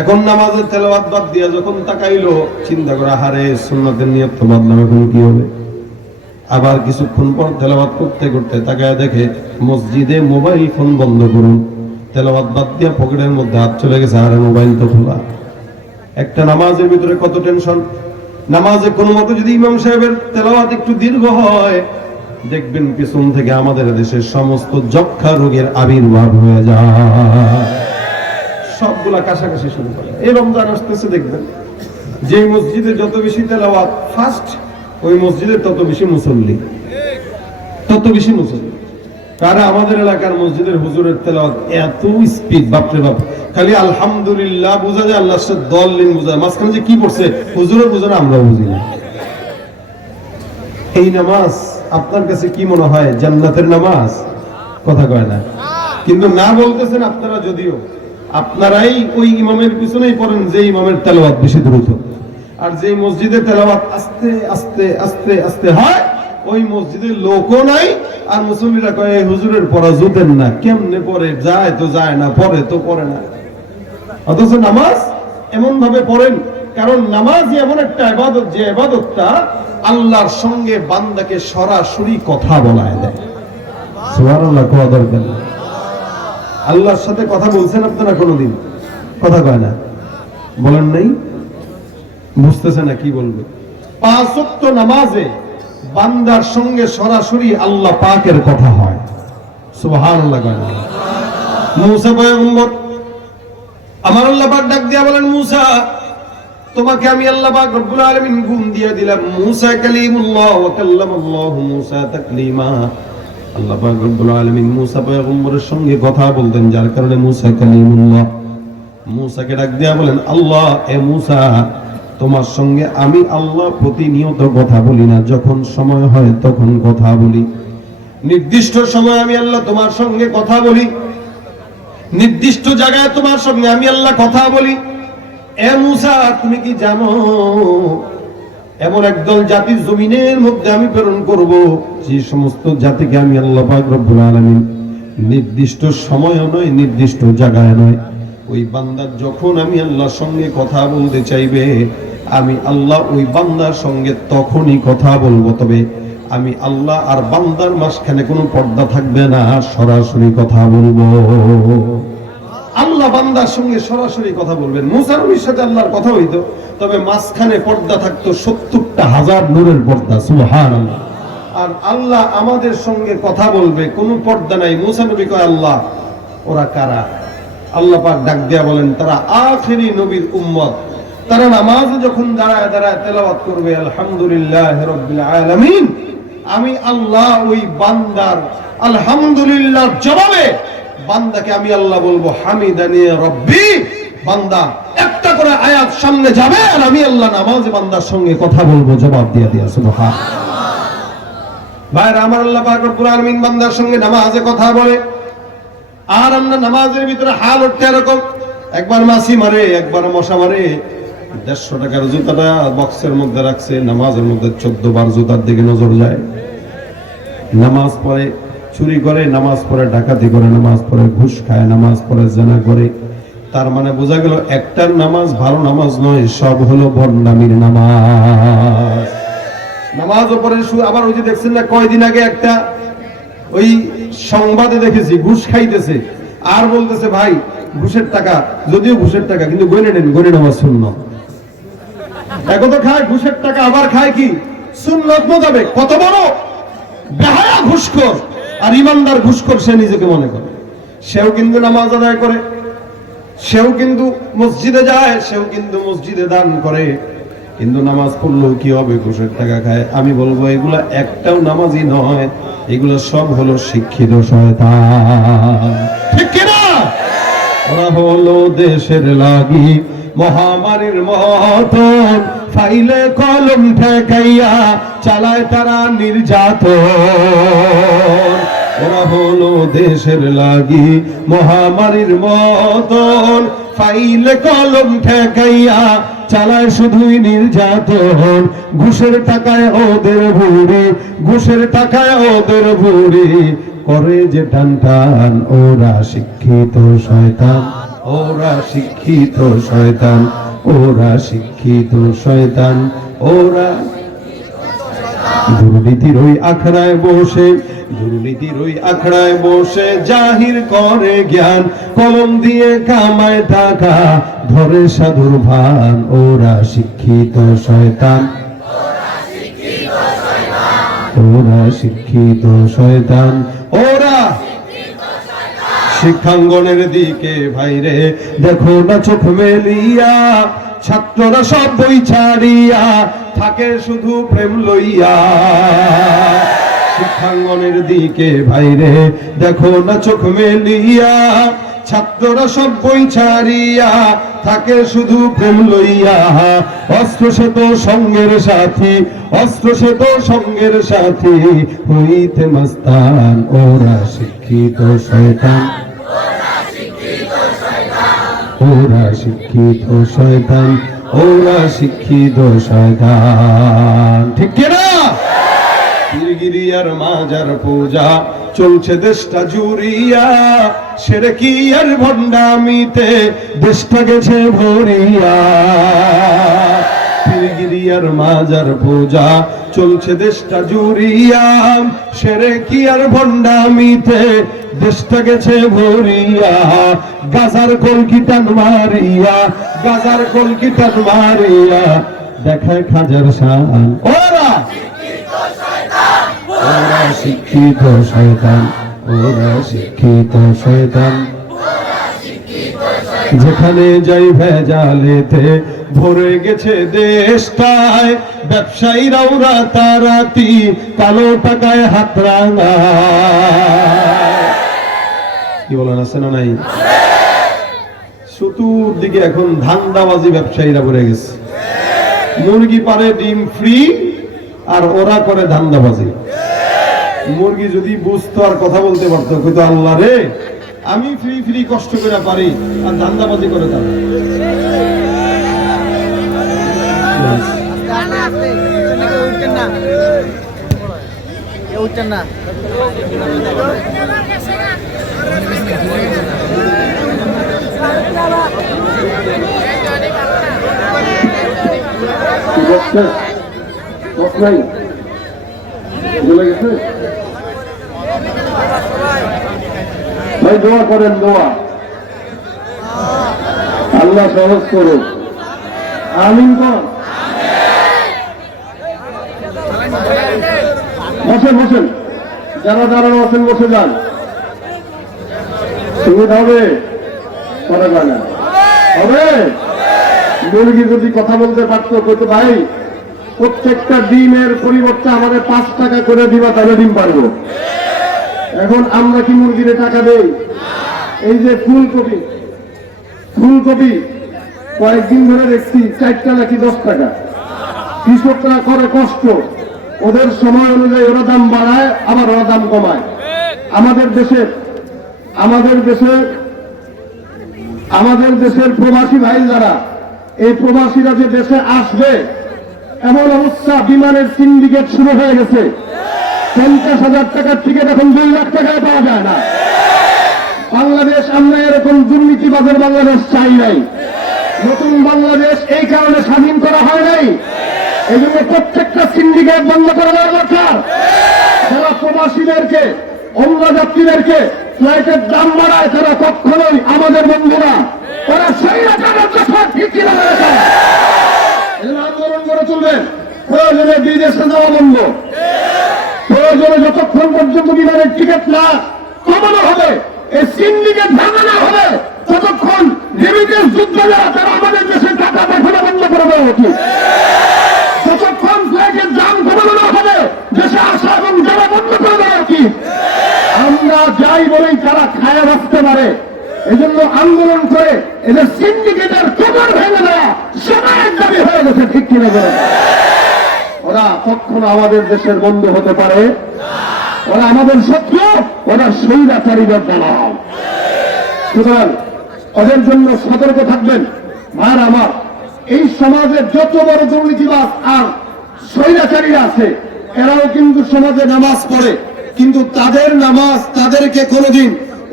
এখন নামাজে তেলাওয়াত বাদ দিয়া যখন তাকাইলো, চিন্তা করে হারে সুন্নাতের নিয়ত তো বদলাম, এখন কি হবে? আবার কিছুক্ষণ পর তেলাওয়াত করতে করতে তাকায় দেখে মসজিদে মোবাইল ফোন বন্ধ করুন, তেলাওয়াত বাদ দিয়া পকেটের মধ্যে হাত চলে গেছে, আরে মোবাইল তো খোলা। একটা নামাজের ভিতরে কত টেনশন! নামাজে কোনো মতো যদি ইমাম সাহেবের তেলাওয়াত একটু দীর্ঘ হয়, দেখবেন পিছন থেকে আমাদের দেশের সমস্ত যক্ষা রোগের আবির্ভাব হয়ে যায়, সবগুলা কাছাকাছি শুরু করে। এই রমজান আসতেছে, দেখবেন যে মসজিদে যত বেশি তেলাওয়াত ফাস্ট, ওই মসজিদে তত বেশি মুসল্লি, তত বেশি মুসল্লি। কারণ আমাদের এলাকার মসজিদের হুজুরের তেলাওয়াত এত স্পিড, বাপরে বাপ! খালি আলহামদুলিল্লাহ বোঝা যায়, আল্লাহর সাথে দলিল বোঝা যায়, মাঝখানে যে কি পড়ছে হুজুরের বোঝা না, আমরাও বুঝি না। এই নামাজ আপনার কাছে কি মনে হয় জান্নাতের নামাজ? কথা কয় না, কিন্তু না বলতেছেন আপনারা, যদিও আপনারাই ওই ইমামের পিছনেই পড়েন যে ইমামের তেলাওয়াত বেশি দ্রুত, আর যে মসজিদে তেলাওয়াত আস্তে আস্তে আস্তে আস্তে হয়, ওই মসজিদে লোকও নাই, আর মুসল্লিরা কয় হুজুরের পড়া জুতেন না, কেমনে পড়ে, যায় তো যায় না, পড়ে তো পড়ে না। অথচ নামাজ এমন ভাবে পড়েন, কারণ নামাজ এমন একটা ইবাদত, যে ইবাদতটা আল্লাহর সঙ্গে বান্দাকে সরাসরি কথা বলায় দেয়। সুবহানাল্লাহ, কোয়া দরকার। আল্লাহর সাথে কথা বলছেন আপনারা কোনোদিন? কথা কয় না, বলেন নাই, বুঝতেছে না কি বলবে। পাঁচ ওয়াক্ত নামাজে বান্দার সঙ্গে সরাসরি আল্লাহ পাকের কথা হয়। সুবহানাল্লাহ। মুসা পয়গম্বর, আমার আল্লাহ পাক ডাক দিয়া বলেন, মুসা তোমাকে আমি আল্লাহ পাক রব্বুল আলামিন গুণ দিয়ে দিলাম মুসা কালিমুল্লাহ ওয়া কাল্লামাল্লাহু মুসা তাকলিমা। আল্লাহ পাক রব্বুল আলামিন মুসা পয়গম্বরের সঙ্গে কথা বলতেন, যার কারণে মুসা কালিমুল্লাহ। মুসাকে ডাক দিয়া বলেন, আল্লাহ এ মুসা, তোমার সঙ্গে আমি আল্লাহ প্রতিনিয়ত কথা বলি না, যখন সময় হয় তখন কথা বলি। নির্দিষ্ট সময় আমি আল্লাহ তোমার সঙ্গে কথা বলি, নির্দিষ্ট জায়গায় তোমার সঙ্গে আমি আল্লাহ কথা বলি। এ মুসা, তুমি কি জানো এমন একদল জাতির জমিনের মধ্যে আমি প্রেরণ করব, যে সমস্ত জাতিকে আমি আল্লাহ পাক রব্বুল আলামিন নির্দিষ্ট সময় নয়, নির্দিষ্ট জায়গায় নয়, ওই বান্দার যখন আমি আল্লাহর সঙ্গে কথা বলতে চাইবে, আমি আল্লাহ ওই বান্দার সঙ্গে তখনই কথা বলবো। তবে আমি আল্লাহ আর বান্দার মাঝখানে কোনো পর্দা থাকবে না, সরাসরি কথা বলবো। আল্লাহ বান্দার সঙ্গে সরাসরি কথা বলবেন। মুসা নবীর সাথে আল্লাহর কথা হইতো, তবে মাঝখানে পর্দা থাকতো 70টা হাজার নূরের পর্দা। সুবহানাল্লাহ। আর আল্লাহ আমাদের সঙ্গে কথা বলবে, কোনো পর্দা নাই। মুসা নবী কয়, আল্লাহ ওরা কারা? আল্লাহ পাক ডাক দিয়া বলেন, তারা আখেরি নবীর উম্মত। তারা নামাজে যখন দাঁড়ায় দাঁড়ায় তেলাওয়াত করবে আলহামদুলিল্লাহি রাব্বিল আলামিন, আমি আল্লাহ ওই বান্দার আলহামদুলিল্লাহর জবাবে বান্দাকে আমি আল্লাহ বলবো হামিদানি রব্বি। বান্দা একটা করে আয়াত সামনে যাবে, আর আমি আল্লাহ নামাজে বান্দার সঙ্গে কথা বলবো, জবাব দিয়ে দিয়া। সুবহানাল্লাহ। ভাইরা আমার, আল্লাহ পাক রব্বুল আলামিন বান্দার সঙ্গে নামাজে কথা বলে। আর আমরা নামাজের ভিতরে হাল উঠতে এরকম, একবার মাছি মারে, একবার মশা মারে। 150 টাকার জুতাটা বক্সের মধ্যে রাখছে, নামাজের মধ্যে 14 বার জুতার দিকে নজর যায়। নামাজ পড়ে চুরি করে, নামাজ পড়ে ডাকাতি করে, নামাজ পড়ে ঘুষ খায়, নামাজ পড়ে জেনা করে। তার মানে বোঝা গেল একটার নামাজ ভালো নামাজ নয়, সব হলো বদনামির নামাজ। নামাজ পড়ে আবার ওই যে দেখছেন না কয়দিন আগে একটা ওই সংবাদে দেখেছি ঘুষ খাইতেছে আর বলতেছে ভাই ঘুষের টাকা, যদিও ঘুষের টাকা কিন্তু গনে নেন, গনে নেওয়া সুন্নাত। এখন তো খায় ঘুষের টাকা, আবার খায় কি সুন্নাত মোতাবেক। কত বড় বেহায়া ঘুষখোর! আর ইমানদার ঘুষখোর সে নিজেকে মনে করে। সেও কিন্তু নামাজ আদায় করে, সেও কিন্তু মসজিদে যায়, সেও কিন্তু মসজিদে দান করে, কিন্তু নামাজ পড়লেও কি হবে? ঘুষের টাকা খায়। আমি বলবো এগুলা একটাও নামাজি নয়, এগুলো সব হলো শিক্ষিত শয়তান। ঠিক কিনা? ওরা হলো দেশের লাগি মহামারীর মতন, ফাইলে কলম ঠেকাইয়া চালায় তারা নির্যাতন। ওরা হলো দেশের লাগি মহামারীর মতন, ফাইলে কলম ঠেকাইয়া চালায় শুধুই নির্যাতন। ঘুষের টাকায় ওদের ভুড়ি, ঘুষের টাকায় ওদের ভুড়ি, করে যে টান টান। ওরা শিক্ষিত শয়তান, ওরা শিক্ষিত শয়তান, ওরা শিক্ষিত শয়তান। ওরা দুর্নীতির ওই আখড়ায় বসে, দুর্নীতির ওই আখড়ায় বসে জাহির করে জ্ঞান, কলম দিয়ে কামায় টাকা, ধরে সাধুর ভান। ওরা শিক্ষিত শয়তান, ওরা শিক্ষিত শয়তান, ওরা শিক্ষাঙ্গনের দিকে ভাইরে দেখো না চোখ মেলিয়া, ছাত্ররা সব বই ছাড়িয়া থাকে শুধু প্রেম লইয়া। শিক্ষাঙ্গনের দিকে ভাইরে দেখো না চোখ মেলিয়া, ছাত্ররা সব বই ছাড়িয়া থাকে শুধু প্রেম লইয়া। অস্ত্র সে তো সঙ্গের সাথী, অস্ত্র সে তো সঙ্গের সাথী, হইতে মস্তান। ওরা শিক্ষিত শয়তান, ওরা শিক্ষিত শয়তান, ওরা শিক্ষিত শয়তান। ঠিক কিনা? পীরগিরি আর মাজার পূজা চলছে দেশটা জুড়িয়া, সেরে কি আর ভণ্ডামিতে দেশটা গেছে ভরিয়া। পীরগিরি আর মাজার পূজা চলছে দেশটা জুড়িয়া, সেরে কি আর ভণ্ডামিতে দেশটা গেছে ভরিয়া। গাজার কলকি টান মারিয়া, গাজার কলকি টান মারিয়া দেখায় খাজার শান। ওরা ওরা শিক্ষিত শয়তান, ওরা শিক্ষিত শয়তান। যেখানে যাই ভেজালেতে ভরে গেছে দেশটায়, ব্যবসায়ীরাও রাতারাতি কালো টাকায় হাত রাঙায়। কি বলেন, আছে না নাই? চতুর্দিকে এখন ধান্দাবাজি ব্যবসায়ীরা ভরে গেছে। মুরগি পারে ডিম ফ্রি, আর ওরা করে ধান্দাবাজি। মুরগি যদি বুঝতো আর কথা বলতে পারতো, কিন্তু আল্লাহ রে, আমি ফ্রি ফ্রি কষ্ট করে পারি, আর ধান্দাবাজি করে তারা। ভাই দোয়া করেন, দোয়া আল্লাহ সহজ করুন। আমিন কর। বসেন বসেন, যারা দাঁড়ানো আছেন বসে যান, সুবিধা হবে, করা যায় না হবে। মুরগি যদি কথা বলতে পারতো, কইতো ভাই প্রত্যেকটা ডিমের পরিবর্তে আমাদের 5 টাকা করে দিবা, তাহলে ডিম পারবো। এখন আমরা কি মুরগির টাকা দেই? এই যে ফুলকপি, ফুলকপি কয়েকদিন ধরে দেখছি 4 টাকা কি 10 টাকা। কৃষকরা করে কষ্ট, ওদের সময় অনুযায়ী ওরা দাম বাড়ায়, আবার ওরা দাম কমায়। আমাদের দেশের প্রবাসী ভাই যারা, এই প্রবাসীরা যে দেশে আসবে, এমন অবস্থা, বিমানের সিন্ডিকেট শুরু হয়ে গেছে। 50,000 টাকার টিকিট এখন 2 লাখ টাকায় পাওয়া যায় না। বাংলাদেশ, আমরা এরকম দুর্নীতিবাজের বাংলাদেশ চাই নাই। নতুন বাংলাদেশ এই কারণে স্বাধীন করা হয় নাই, এই জন্য প্রত্যেকটা সিন্ডিকেট বন্ধ করে দেওয়া দরকার। যারা প্রবাসীদেরকে, অন্য যাত্রীদেরকে ফ্লাইটের দাম বাড়ায়, তারা কখনোই আমাদের বন্ধুরা, ওরা সেই রকমের কথা ঠিক কিনা বলেছে। এই জন্য আন্দোলন করে চলবেন। প্রয়োজনে বিদেশে যাওয়া বন্ধ, প্রয়োজনে যতক্ষণ পর্যন্ত বিমানের টিকিট না কমানো হবে, এই সিন্ডিকেট ভাঙানো হবে, ততক্ষণ রেমিটেন্স যোদ্ধারা তারা আমাদের দেশে টাকা পাঠানো বন্ধ করে দেওয়া উচিত। যতক্ষণ ফ্লাইটের দাম কমানো হবে, দেশে আসা এবং যারা বন্ধ করে দেওয়া উচিত। আমরা যাই বলেই তারা খায়া বাঁচতে পারে, এজন্য আন্দোলন করে এদের সিন্ডিকেটের কোমর ভেঙে দেওয়া সময়ের দাবি হয়ে গেছে, ঠিক কিনা বলেন? ওরা কখনো আমাদের দেশের বন্ধু হতে পারে, ওরা আমাদের শত্রু, ওরা স্বৈরাচারীদের দালাল। সুতরাং ওদের জন্য সতর্ক থাকবেন। ভাইরা আমার, এই সমাজের যত বড় দুর্নীতিবাজ আর স্বৈরাচারীরা আছে, এরাও কিন্তু সমাজে নামাজ পড়ে, কিন্তু তাদের নামাজ তাদেরকে কোনোদিন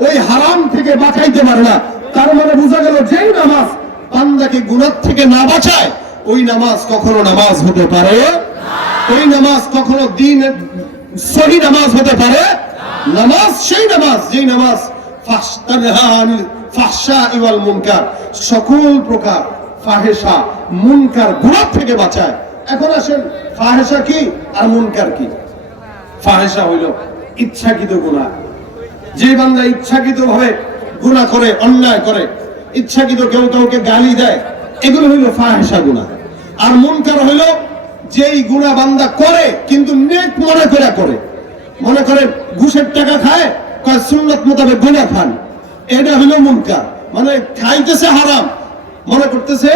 ওই হারাম থেকে বাঁচাইতে পারে না। তার মানে বোঝা গেল, যেই নামাজ বান্দাকে গুনাহ থেকে না বাঁচায়, ওই নামাজ কখনো নামাজ হতে পারে, ওই নামাজ কখনো দিন সহি নামাজ হতে পারে। নামাজ সেই নামাজ, যেই নামাজ ফাহশা ওয়াল মুনকার, সকল প্রকার ফাহেসা মুনকার গুনাহ থেকে বাঁচায়। এখন আসেন, ফাহেসা কি আর মুনকার কি? ফাহেসা হইল ইচ্ছাকৃত গুনাহ, যে বান্দা ইচ্ছাকৃত ভাবে গুনাহ করে, অন্যায় করে, ইচ্ছাকৃত কেউ কাউকে গালি দেয়, এগুলো হইল ফাহেসা গুনাহ। আর মুনকার হইল যেই গুনাহ বান্দা করে কিন্তু নেক মনে করে, মনে করে ঘুষের টাকা খায়, কয় সুন্নাত মোতাবেক গুনাহ খান, এটা হইল মুনকার। মানে খাইতেছে হারাম, মনে করতেছে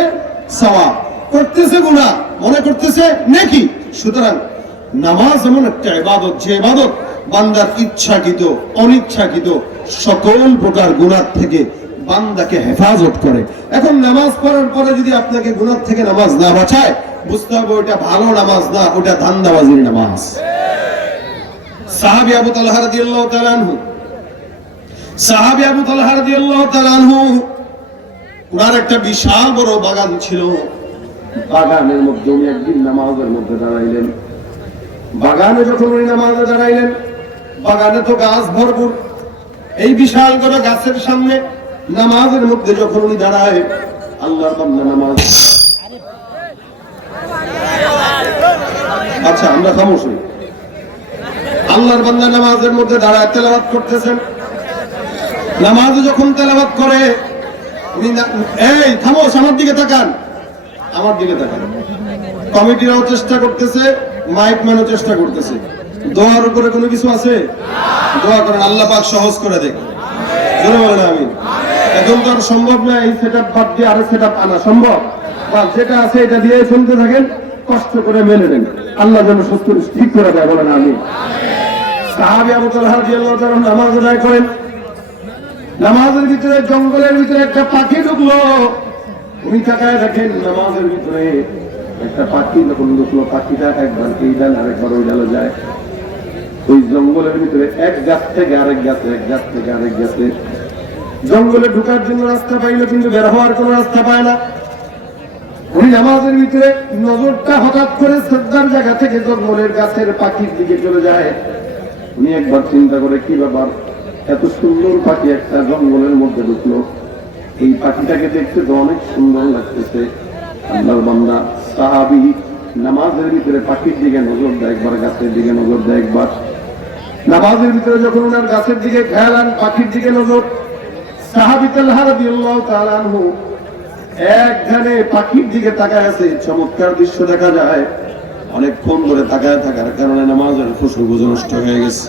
সওয়াব, করতেছে গুনাহ, মনে করতেছে নেকি। সুতরাং নামাজ এমন একটা ইবাদত, যে ইবাদত বান্দার ইচ্ছাকৃত অনিচ্ছাকৃত সকল প্রকার গুনাহ থেকে বান্দাকে হেফাজত করে। এখন নামাজ পড়ার পরে যদি আপনাকে গুনাহ থেকে নামাজ না বাঁচায়, বুঝতে হবে ওটা ভালো নামাজ না, ওটা ধান্দাবাজির নামাজ। সাহাবী আবু তালহা রাদিয়াল্লাহু তাআলা আনহু, সাহাবী আবু তালহা রাদিয়াল্লাহু তাআলা আনহু, ওনার একটা বিশাল বড় বাগান ছিল। বাগানের মধ্যে উনি একদিন নামাজের মধ্যে দাঁড়াইলেন। বাগানে যখন উনি নামাজে দাঁড়াইলেন, বাগানে তো গাছ ভরপুর, এই বিশাল বড় গাছের সামনে নামাজের মধ্যে যখন উনি দাঁড়ায়, আল্লাহর বান্দা নামাজ, আচ্ছা আমরা খামোশ হই। আল্লাহর বান্দা নামাজের মধ্যে দাঁড়ায় তেলাওয়াত করতেছেন। নামাজে যখন তেলাওয়াত করে, উনি এই খামোশ, আমার দিকে তাকান, আমার দিকে তাকান। কমিটিরাও চেষ্টা করতেছে, মাইক ম্যানও চেষ্টা করতেছে। দোয়ার উপরে কোনো কিছু আছে? দোয়া করেন আল্লাহ পাক সহজ করে দেখ। জোরে বলেন আমিন। এখন তো আর সম্ভব না এই সেটআপ বাদ দিয়ে আরেক সেটআপ আনা সম্ভব, বা যেটা আছে এটা দিয়ে চলতে থাকেন, কষ্ট করে মেনে নেন, আল্লাহ যেন সুস্থ ঠিক করে দেয়, বলেন আমিন। সাহাবী আবু তালহা রাদিয়াল্লাহু তাআলা নামাজ আদায় করেন। নামাজের ভিতরে জঙ্গলের ভিতরে একটা পাখি ঢুকলো। উনি তাকায় দেখেন নামাজের ভিতরে একটা পাখি যখন ঢুকলো, পাখিটা একবার এই ডাল আরেকবার ওই ডালে যায়। ওই জঙ্গলের ভিতরে এক গাছ থেকে আরেক গাছে, এক গাছ থেকে আরেক গাছে, জঙ্গলে ঢুকার জন্য রাস্তা পাইল, কিন্তু বের হওয়ার কোন রাস্তা পায় না। উনি নামাজের ভিতরে নজরটা হঠাৎ করে শ্রদ্ধার জায়গা থেকে জঙ্গলের গাছের পাখির দিকে চলে যায়। উনি একবার চিন্তা করে, কি ব্যাপার, এত সুন্দর পাখি একটা জঙ্গলের মধ্যে ঢুকলো, এই পাখিটাকে দেখতে তো অনেক সুন্দর লাগতেছে। আল্লাহর বান্দা সাহাবী নামাজের ভিতরে পাখির দিকে নজর দেয় একবার, গাছের দিকে নজর দেয় একবার। নামাজের ভিতরে যখন ওনার গাছের দিকে খেয়াল আন, পাখির দিকে নজর, সাহাবী তালহা রাদিয়াল্লাহু তাআলা আনহু একখানে পাখির দিকে তাকায় আছে। চমৎকার দৃশ্য দেখা যায়। অনেকক্ষণ ধরে তাকায় থাকার কারণে নামাজের খুশু নষ্ট হয়ে গেছে।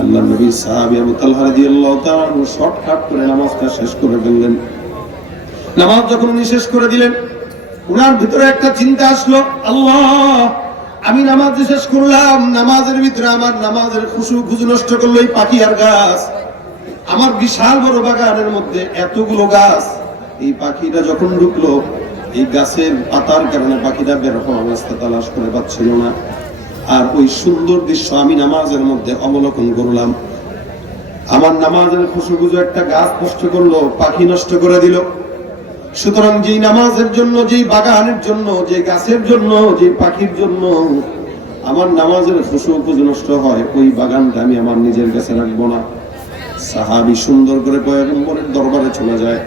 আল্লাহর নবী সাহাবী আবু তালহা রাদিয়াল্লাহু তাআলা আনহু শর্টকাট করে নামাজটা শেষ করে ফেললেন। নামাজ যখন উনি শেষ করে দিলেন, উনার ভিতরে একটা চিন্তা আসলো, আল্লাহ, আমি নামাজ শেষ করলাম, নামাজের ভিতরে আমার নামাজের খুশু নষ্ট করলো এই পাখি আর গাছ। আমার বিশাল বড় বাগানের মধ্যে এতগুলো গাছ, এই পাখিটা যখন ঢুকলো, এই গাছের পাতার কারণে পাখিটা বের হওয়ার রাস্তা তালাশ করে পাচ্ছিল না। আর ওই সুন্দর দৃশ্য আমি নামাজের মধ্যে অবলোকন করলাম। আমার নামাজের খুশু একটা গাছ নষ্ট করলো, পাখি নষ্ট করে দিল। সুতরাং যেই নামাজের জন্য, যেই বাগানের জন্য, যে গাছের জন্য, যে পাখির জন্য আমার নামাজের খুশু নষ্ট হয়, ওই বাগানটা আমি আমার নিজের কাছে রাখবো না। সাহাবী সুন্দর করে পয়গম্বরের দরবারে চলে যায়,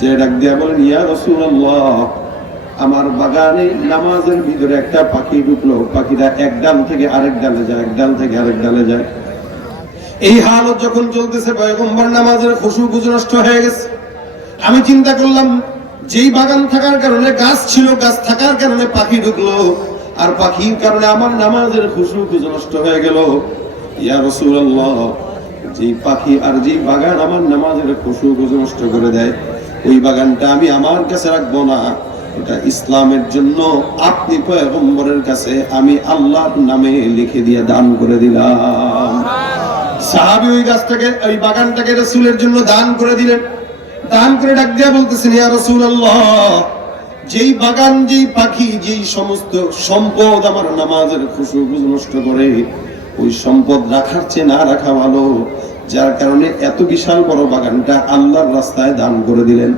যে ডাক দিয়া বলেন, ইয়া রাসূলুল্লাহ, আমার বাগানে নামাজের ভিতরে একটা পাখি ঢুকলো, পাখিটা এক ডাল থেকে আরেক ডালে যায়, এক ডাল থেকে আরেক ডালে যায়। এই হালত যখন চলতেছে, পয়গম্বর নামাজের খুশু নষ্ট হয়ে গেছে। আমি চিন্তা করলাম, যেই বাগান থাকার কারণে গাছ ছিল, গাছ থাকার কারণে পাখি ঢুকলো, আর পাখির কারণে আমার নামাজের খুশু নষ্ট হয়ে গেল। ইয়া রাসূলুল্লাহ, যেই পাখি আর যেই বাগান আমার নামাজের খুশু নষ্ট করে দেয়, ওই বাগানটা আমি আমার কাছে রাখবো না। এটা ইসলামের জন্য আপনি পয়গম্বরের কাছে আমি আল্লাহর নামে লিখে দিয়ে দান করে দিলাম। সাহাবী ওই গাছটাকে, ওই বাগানটাকে রাসূলের জন্য দান করে দিলেন। দান করে ডাক দিয়া বলতেছেন, ইয়া রাসূলুল্লাহ, যেই বাগান, যেই পাখি, যেই সমস্ত সম্পদ আমার নামাজের খুশু নষ্ট করে, ওই সম্পদ রাখার চেয়ে না রাখা ভালো। যার কারণে এত বিশাল বড় বাগানটা আল্লাহর রাস্তায় দান করে দিলেন।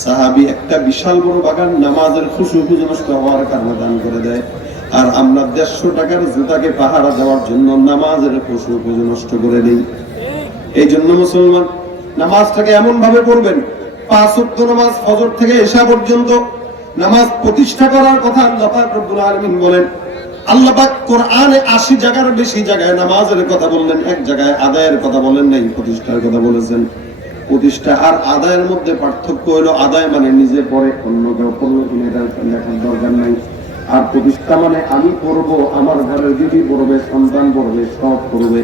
সাহাবী একটা বিশাল বড় বাগান নামাজের খুশু নষ্ট হওয়ার কারণে দান করে দেয়, আর আমরা 150 টাকার জুতাকে পাহারা দেওয়ার জন্য নামাজের খুশু নষ্ট করে দিই। এই জন্য মুসলমান নামাজটাকে এমন ভাবে পড়বেন, 5 ওয়াক্ত নামাজ ফজর থেকে ইশা পর্যন্ত নামাজ প্রতিষ্ঠা করার কথা আল্লাহ পাক রব্বুল আলামিন বলেন। আল্লাহ পাক কোরআনে 80 জায়গার বেশি জায়গায় নামাজের কথা বললেন, এক জায়গায় আদায়ের কথা বলেন নাই, প্রতিষ্ঠার কথা বলেছেন। প্রতিষ্ঠা আর আদায়ের মধ্যে পার্থক্য হলো, আদায় মানে নিজে পড়ে, অন্য কেউ পড়লো কিনা এটা দেখার দরকার নাই। আর প্রতিষ্ঠা মানে আমি পড়বো, আমার ঘরের দিদি পড়বে, সন্তান পড়বে, সব পড়বে।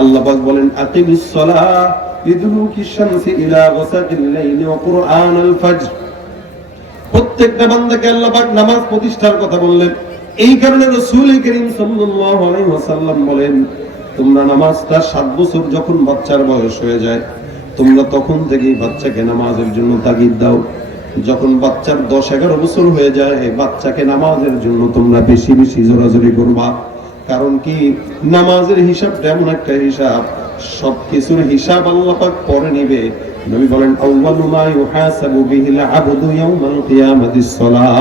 আল্লাহ পাক বলেন, আকিমিস সালাহ লিদুলুকিশ শামসি ইলা গাসাকিল লাইলি ওয়া কুরআনাল ফাজর। প্রত্যেকটা বান্দাকে আল্লাহ পাক নামাজ প্রতিষ্ঠার কথা বললেন। এই কারণে রাসূল করিম সাল্লাল্লাহু আলাইহি ওয়াসাল্লাম বলেন, তোমরা নামাজটা 7 বছর যখন বাচ্চার বয়স হয়ে যায়, তোমরা তখন থেকেই বাচ্চাকে নামাজের জন্য তাগিদ দাও। যখন বাচ্চার 10-11 বছর হয়ে যায়, বাচ্চাকে নামাজের জন্য তোমরা বেশি বেশি জোরাজোরি করবা। কারণ কি, নামাজের হিসাবটা এমন একটা হিসাব, সবকিছুর হিসাব আল্লাহ পাক পরে নিবে। নবী বলেন, আউয়ালু মা ইউহাসাবু বিহিল আবদু ইয়াউমাল কিয়ামাতিস সালাহ।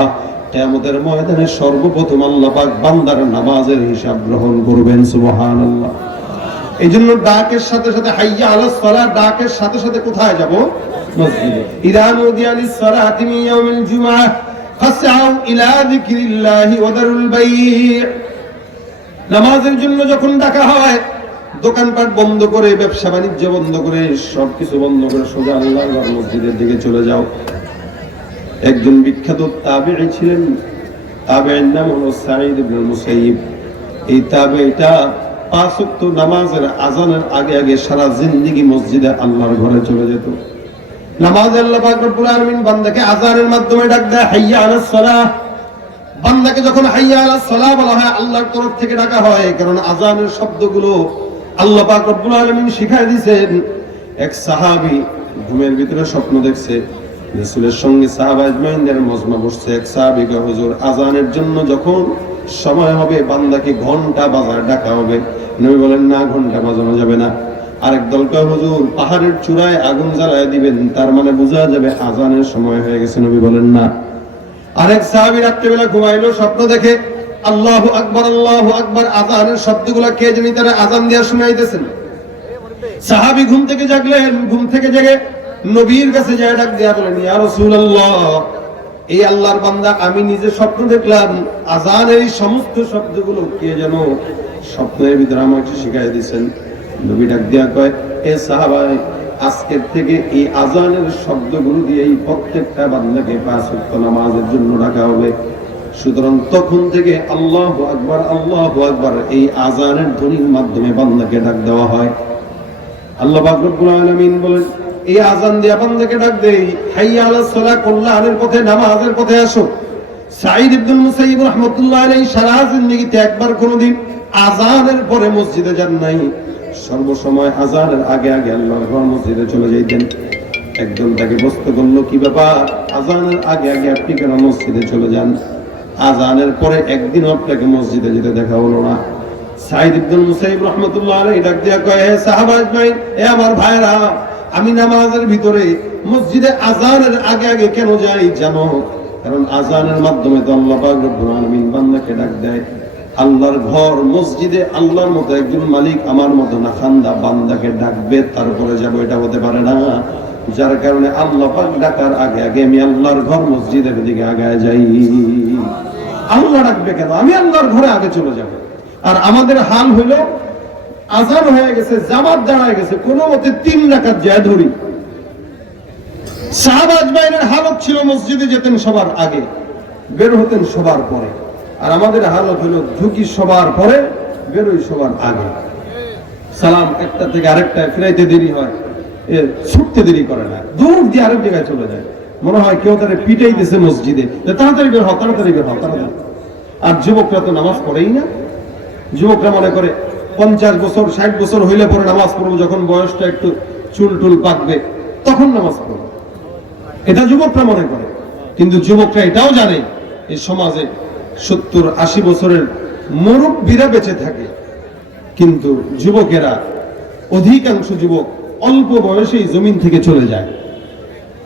কিয়ামতের ময়দানে সর্বপ্রথম আল্লাহ পাক বান্দার নামাজের হিসাব গ্রহণ করবেন। সুবহানাল্লাহ। এই জন্য ডাকের সাথে সাথে হাইয়া আলাস সালাহ, ডাকের সাথে সাথে কোথায় যাব? মসজিদে। ইযা নুদিয়া লিস সালাতি মিন ইয়াউমিল জুমআহ ফাসআউ ইলা যিকরিল্লাহি ওয়া দারুল বাই'। নামাজের জন্য যখন ডাকা হয়, দোকানপাট বন্ধ করে, ব্যবসা বাণিজ্য বন্ধ করে, সবকিছু বন্ধ করে সোজা আল্লাহর মসজিদের দিকে চলে যাও। একজন বিখ্যাত তাবেঈ ছিলেন, তাবেঈর নাম হলো সাঈদ ইবনে মুসাইয়িব। এই তাবেঈটা 5 ওয়াক্ত নামাজের আজানের আগে আগে সারা জিন্দেগি মসজিদে আল্লাহর ঘরে চলে যেত। নামাজ আল্লাহ পাক রব্বুল আলামিন বান্দাকে আজানের মাধ্যমে ডাক দেয়, হাইয়া আলাস সালাহ। বান্দাকে যখন হাইয়া আলাস সালাহ বলা হয়, আল্লাহর তরফ থেকে ডাকা হয়, কারণ আজানের শব্দগুলো আল্লাহ পাক রব্বুল আলামিন শিখায় দিয়েছেন। এক সাহাবী ঘুমের ভিতরে স্বপ্ন দেখছে, রাসূলের সঙ্গে সাহাবা আজমাইনদের মজমা বসছে। এক সাহাবী কয়, হুজুর, আজানের জন্য যখন সময় হবে, বান্দাকে ঘন্টা বাজার ডাকা হবে। নবী বলেন, না, ঘন্টা বাজানো যাবে না। আরেক দল কয়, হুজুর, পাহাড়ের চূড়ায় আগুন জ্বালায় দিবেন, তার মানে বোঝা যাবে আজানের সময় হয়ে গেছে। নবী বলেন, না। আরেক সাহাবী রাত্রিবেলা ঘুমাইলো, স্বপ্ন দেখে আল্লাহু আকবার, আল্লাহু আকবার, আজানের শব্দগুলো কে জানি তারা আজান দিয়া শুনাইতেছেন। সাহাবী ঘুম থেকে জাগলেন, ঘুম থেকে জেগে নবীর কাছে যায় ডাক দিয়া বলেন, ইয়া রাসূলুল্লাহ, এই আল্লাহর বান্দা আমি নিজে স্বপ্ন দেখলাম, আজানের এই সমস্ত শব্দগুলো কে যেন স্বপ্নের ভিতরে আমাকে শিখাই দিয়েছেন। নবী ডাক দিয়া কয়, এ সাহাবা, আজকের থেকে এই আজানের শব্দগুলো দিয়ে এই প্রত্যেকটা বান্দাকে 5 ওয়াক্ত নামাজের জন্য ডাকা হবে। সুতরাং তখন থেকে আল্লাহু আকবার, আল্লাহু আকবার এই আজানের ধ্বনির মাধ্যমে বান্দাকে ডাক দেওয়া হয়। আল্লাহ পাক রব্বুল আলামিন বলেন, এই আজান দিয়া বান্দাকে ডাক দেই, হাইয়া আলাস সালাহ, কল্যাণের পথে, নামাজের পথে আসো। সাঈদ ইবনে মুসাইয়িব রাহমাতুল্লাহ আলাইহি সারা জিন্দেগিতে একবার কোনদিন আজানের পরে মসজিদে যান নাই। সর্বসময় আজানের আগে আগে আল্লাহর ঘর মসজিদে চলে যাইতেন। একজন তাকে প্রশ্ন করলো, কি ব্যাপার, আজানের আগে আগে আপনি কেন মসজিদে চলে যান? আজানের পরে একদিন আপনাকে মসজিদে যেতে দেখা হলো না। সাঈদ ইবনে মুসাইয়িব রাহমাতুল্লাহ আলাইহি ডাক দিয়া কয়, হে সাহাবা আজমাইন, এ আমার ভাইরা, আমি নামাজের ভিতরে মসজিদে আজানের আগে আগে কেন যাই জানো? কারণ আজানের মাধ্যমে তো আল্লাহ পাক রব্বুল আলামিন বান্দাকে ডাক দেয়। আল্লাহর ঘর মসজিদে আল্লাহর মতো একজন মালিক আমার মতো না খান্দা বান্দাকে ডাকবে, তারপরে যাবো, এটা হতে পারে না। যার কারণে আল্লাহ পাক ডাকার আগে আগে আমি আল্লাহর ঘর মসজিদের দিকে আগায় যাই। আল্লাহ ডাকবে কেন? আমি আল্লাহর ঘরে আগে চলে যাব। আর আমাদের হাল হলো আজান হয়ে গেছে, জামাত দাঁড়ায় গেছে, কোন মতে 3 রাকাত যায় ধরি। সাহাবা আজমাইনের হালত ছিল মসজিদে যেতেন সবার আগে, বের হতেন সবার পরে। আর আমাদের হালত হলো ঢুকি সবার পরে, বেরোই সবার আগে। সালাম একটা থেকে আরেকটায় ফিরাইতে দেরি হয়, ছুটতে দেরি করে না, দৌড় দিয়ে আরেক জায়গায় চলে যায়। মনে হয় কেউ তারা পিটাই দিছে মসজিদে, তাড়াতাড়ি বের হও, তাড়াতাড়ি বের হও, তাড়াতাড়ি। আর যুবকরা তো নামাজ পড়েই না। যুবকরা মনে করে 50 বছর 60 বছর হইলে পরে নামাজ পড়বো, যখন বয়সটা একটু চুল টুল পাকবে তখন নামাজ পড়বো, এটা যুবকরা মনে করে। কিন্তু যুবকরা এটাও জানে এই সমাজে 70-80 বছরের মুরব্বীরা বেঁচে থাকে, কিন্তু যুবকেরা, অধিকাংশ যুবক অল্প বয়সেই জমিন থেকে চলে যায়,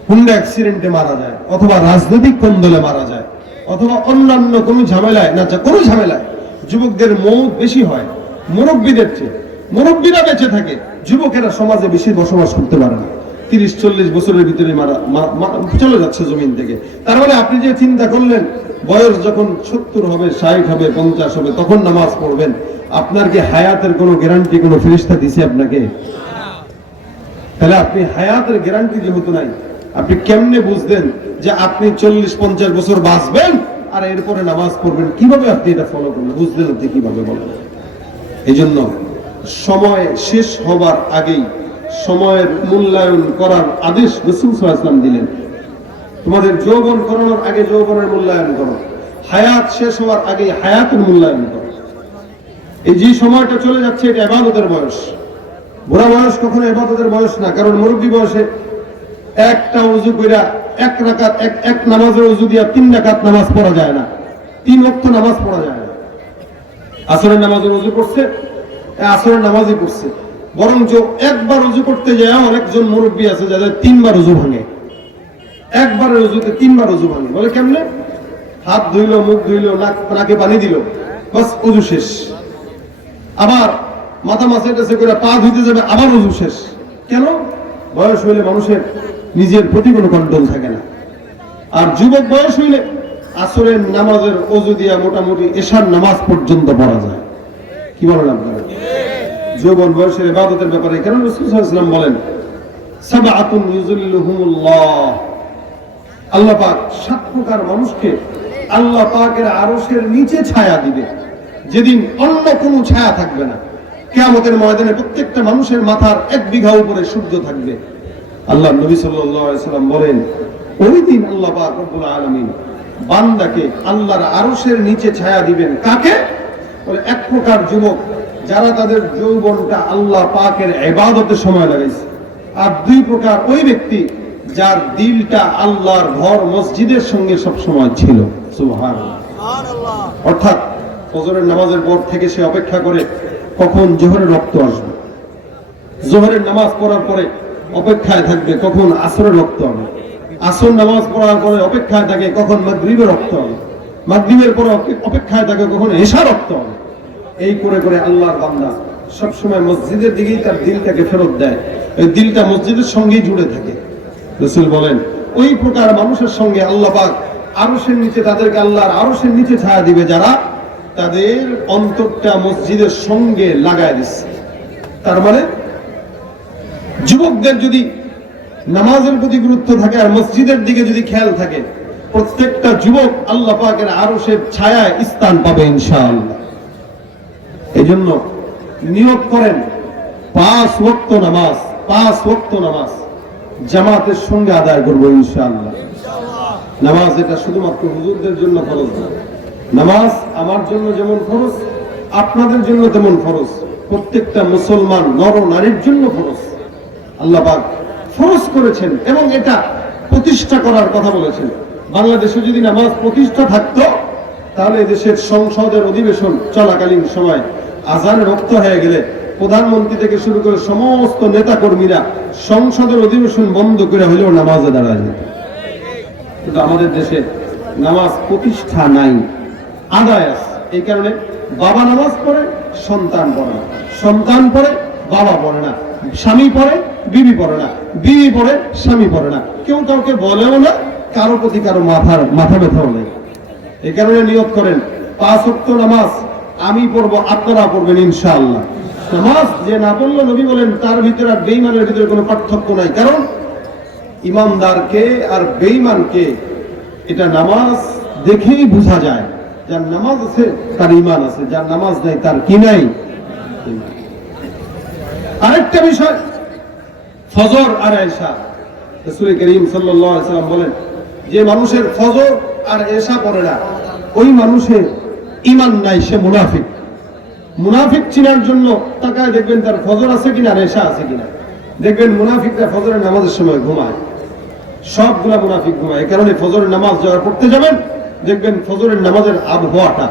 হুন্ডা অ্যাক্সিডেন্টে মারা যায়, অথবা রাজনৈতিক কোন্দলে মারা যায়, অথবা অন্যান্য কোনো ঝামেলায়, না কোনো ঝামেলায় যুবকদের মৌত বেশি হয় মুরব্বীদের চেয়ে। মুরব্বীরা বেঁচে থাকে, যুবকেরা সমাজে বেশি বসবাস করতে পারে না। 30-40 বছরের ভিতরে চলে যাচ্ছে জমিন থেকে। তার মানে আপনি যে চিন্তা করলেন বয়স যখন 70 হবে, 60 হবে, 50 হবে তখন নামাজ পড়বেন, আপনার কি হায়াতের কোনো গ্যারান্টি কোনো ফেরেশতা দিছে আপনাকে? তাহলে আপনি হায়াতের গ্যারান্টি যেহেতু নাই, আপনি কেমনে বুঝলেন যে আপনি 40-50 বছর বাঁচবেন আর এরপরে নামাজ পড়বেন? কিভাবে আপনি এটা ফলো করবেন? বুঝলেন আপনি কিভাবে বলেন? এই জন্য সময় শেষ হবার আগেই সময়ের মূল্যায়ন করার আদেশ রাসূল সাল্লাল্লাহু আলাইহি ওয়াসাল্লাম দিলেন। তোমাদের যৌবন করানোর আগে যৌবনের মূল্যায়ন করো, হায়াত শেষ হওয়ার আগে হায়াতের মূল্যায়ন করো। এই যে সময়টা চলে যাচ্ছে এটা ইবাদতের বয়স। বুড়া বয়স কখনো ইবাদতের বয়স না, কারণ মুরব্বী বয়সে একটা ওযু কইরা এক রাকাত এক নামাজের ওযু দিয়া 3 রাকাত নামাজ পড়া যায় না, 3 ওয়াক্ত নামাজ পড়া যায় না। আসরের নামাজের ওযু করছে, আসরের নামাজই পড়ছে, বরঞ্চ একবার ওযু করতে যায় অনেকজন মুরব্বী আছে যাদের 3 বার ওযু ভাঙে, একবারের ওযুতে 3 বার ওযু ভাঙে। বলে কেমনে? হাত ধুইলো, মুখ ধুইলো, নাকে পানি দিল, বাস ওযু শেষ। আবার মাথা মাসাইতেছে করে পা ধুইতে যাবে, আবার ওযু শেষ। কেন? বয়স হইলে মানুষের নিজের প্রতি কোনো কন্ট্রোল থাকে না। আর যুবক বয়স হইলে আসরের নামাজের ওযু দিয়া মোটামুটি এশার নামাজ পর্যন্ত পড়া যায়। কি বলেন আপনারা? যৌবন বয়সের ইবাদতের ব্যাপারে কেন রাসূল সাল্লাল্লাহু আলাইহি ওয়াসাল্লাম বলেন সাবআতুন ইউযিল্লুহুমুল্লাহ, আল্লাহ পাক 7 প্রকার মানুষকে আল্লাহ পাকের আরশের নিচে ছায়া দিবে, যেদিন অন্য কোনো ছায়া থাকবে না। কিয়ামতের ময়দানে প্রত্যেকটা মানুষের মাথার 1 বিঘা উপরে সূর্য থাকবে। আল্লাহ নবী সাল্লাল্লাহু আলাইহি ওয়াসাল্লাম বলেন ওই দিন আল্লাহ পাক রব্বুল আলামিন বান্দাকে আল্লাহর আরশের নিচে ছায়া দিবেন। কাকে? বলে 1 প্রকার যুবক যারা তাদের যৌবনটা আল্লাহ পাকের ইবাদতে সময় লাগাইছে, আর 2 প্রকার ওই ব্যক্তি যার দিলটা আল্লাহর ঘর মসজিদের সঙ্গে সব সময় ছিল। সুবহানাল্লাহ। অর্থাৎ ফজরের নামাজের পর থেকে সে অপেক্ষা করে কখন জোহরের রক্ত আসবে, জোহরের নামাজ পড়ার পরে অপেক্ষায় থাকবে কখন আসরের রক্ত হবে, আসর নামাজ পড়ার পরে অপেক্ষায় থাকে কখন মাগরিবের রক্ত হবে, মাগরিবের পরে অপেক্ষায় থাকে কখন এশার রক্ত হবে। এই করে করে আল্লাহর বান্দা সবসময় মসজিদের দিকেই তার দিলটাকে ফেরত দেয়, এই দিলটা মসজিদের সঙ্গেই জুড়ে থাকে। রাসূল বলেন ওই প্রকার মানুষের সঙ্গে আল্লাহ পাক আরশের নিচে, তাদেরকে আল্লাহর আরশের নিচে ছায়া দিবে যারা তাদের অন্তরটা মসজিদের সঙ্গে লাগায় দিচ্ছে। তার মানে যুবকদের যদি নামাজের প্রতি গুরুত্ব থাকে আর মসজিদের দিকে যদি খেয়াল থাকে, প্রত্যেকটা যুবক আল্লাহ পাকের আরশের ছায়ায় স্থান পাবে ইনশাআল্লাহ। এই জন্য নিয়ত করেন 5 ওয়াক্ত নামাজ জামাতের সঙ্গে আদায় করবো ইনশাআল্লাহ। নামাজ এটা শুধুমাত্র হুজুরদের জন্য ফরজ না, নামাজ আমার জন্য যেমন ফরজ আপনাদের জন্য তেমন ফরজ, প্রত্যেকটা মুসলমান নর নারীর জন্য ফরজ। আল্লাহ পাক ফরজ করেছেন এবং এটা প্রতিষ্ঠা করার কথা বলেছেন। বাংলাদেশে যদি নামাজ প্রতিষ্ঠা থাকতো তাহলে দেশের সংসদের অধিবেশন চলাকালীন সময় আজান রক্ত হয়ে গেলে প্রধানমন্ত্রী থেকে শুরু করে সমস্ত নেতা কর্মীরা সংসদের অধিবেশন বন্ধ করে হলেও নামাজে দাঁড়ায় যেত। কিন্তু আমাদের দেশে নামাজ প্রতিষ্ঠা নাই, আদায় আছে। এই কারণে বাবা নামাজ পড়ে, সন্তান পড়ে না, সন্তান পড়ে, বাবা পড়ে না, স্বামী পড়ে, বিবি পড়ে না, বিবি পড়ে, স্বামী পড়ে না, কেউ কাউকে বলেও না, কারো প্রতি কারো মাথা ব্যথাও নেই। এই কারণে নিয়ত করেন 5 ওয়াক্ত নামাজ আমি পড়বো, আপনারা পড়বেন ইনশাআল্লাহ। নামাজ যে না পড়লো নবী বলেন তার ভিতরে আর বেঈমানের ভিতরে কোনো পার্থক্য নাই। কারণ ইমানদারকে আর বেঈমানকে এটা নামাজ দেখেই বোঝা যায়। যার নামাজ আছে তার ঈমান আছে, যার নামাজ নাই তার কি নাই। আরেকটা বিষয়, ফজর আর এশা। রাসূল করিম সাল্লাল্লাহু আলাইহি ওয়াসাল্লাম বলেন যে মানুষের ফজর আর এশা পড়ে না, ওই মানুষের ঈমান নাই, সে মুনাফিক। মুনাফিক চিনার জন্য তাকায় দেখবেন তার ফজর আছে কিনা আর এশা আছে কিনা। দেখবেন মুনাফিকরা ফজরের নামাজের সময় ঘুমায়, সবগুলা মুনাফিক ঘুমায়। এই কারণে ফজরের নামাজ যারা পড়তে যাবেন দেখবেন ফজরের নামাজের আবহাওয়াটা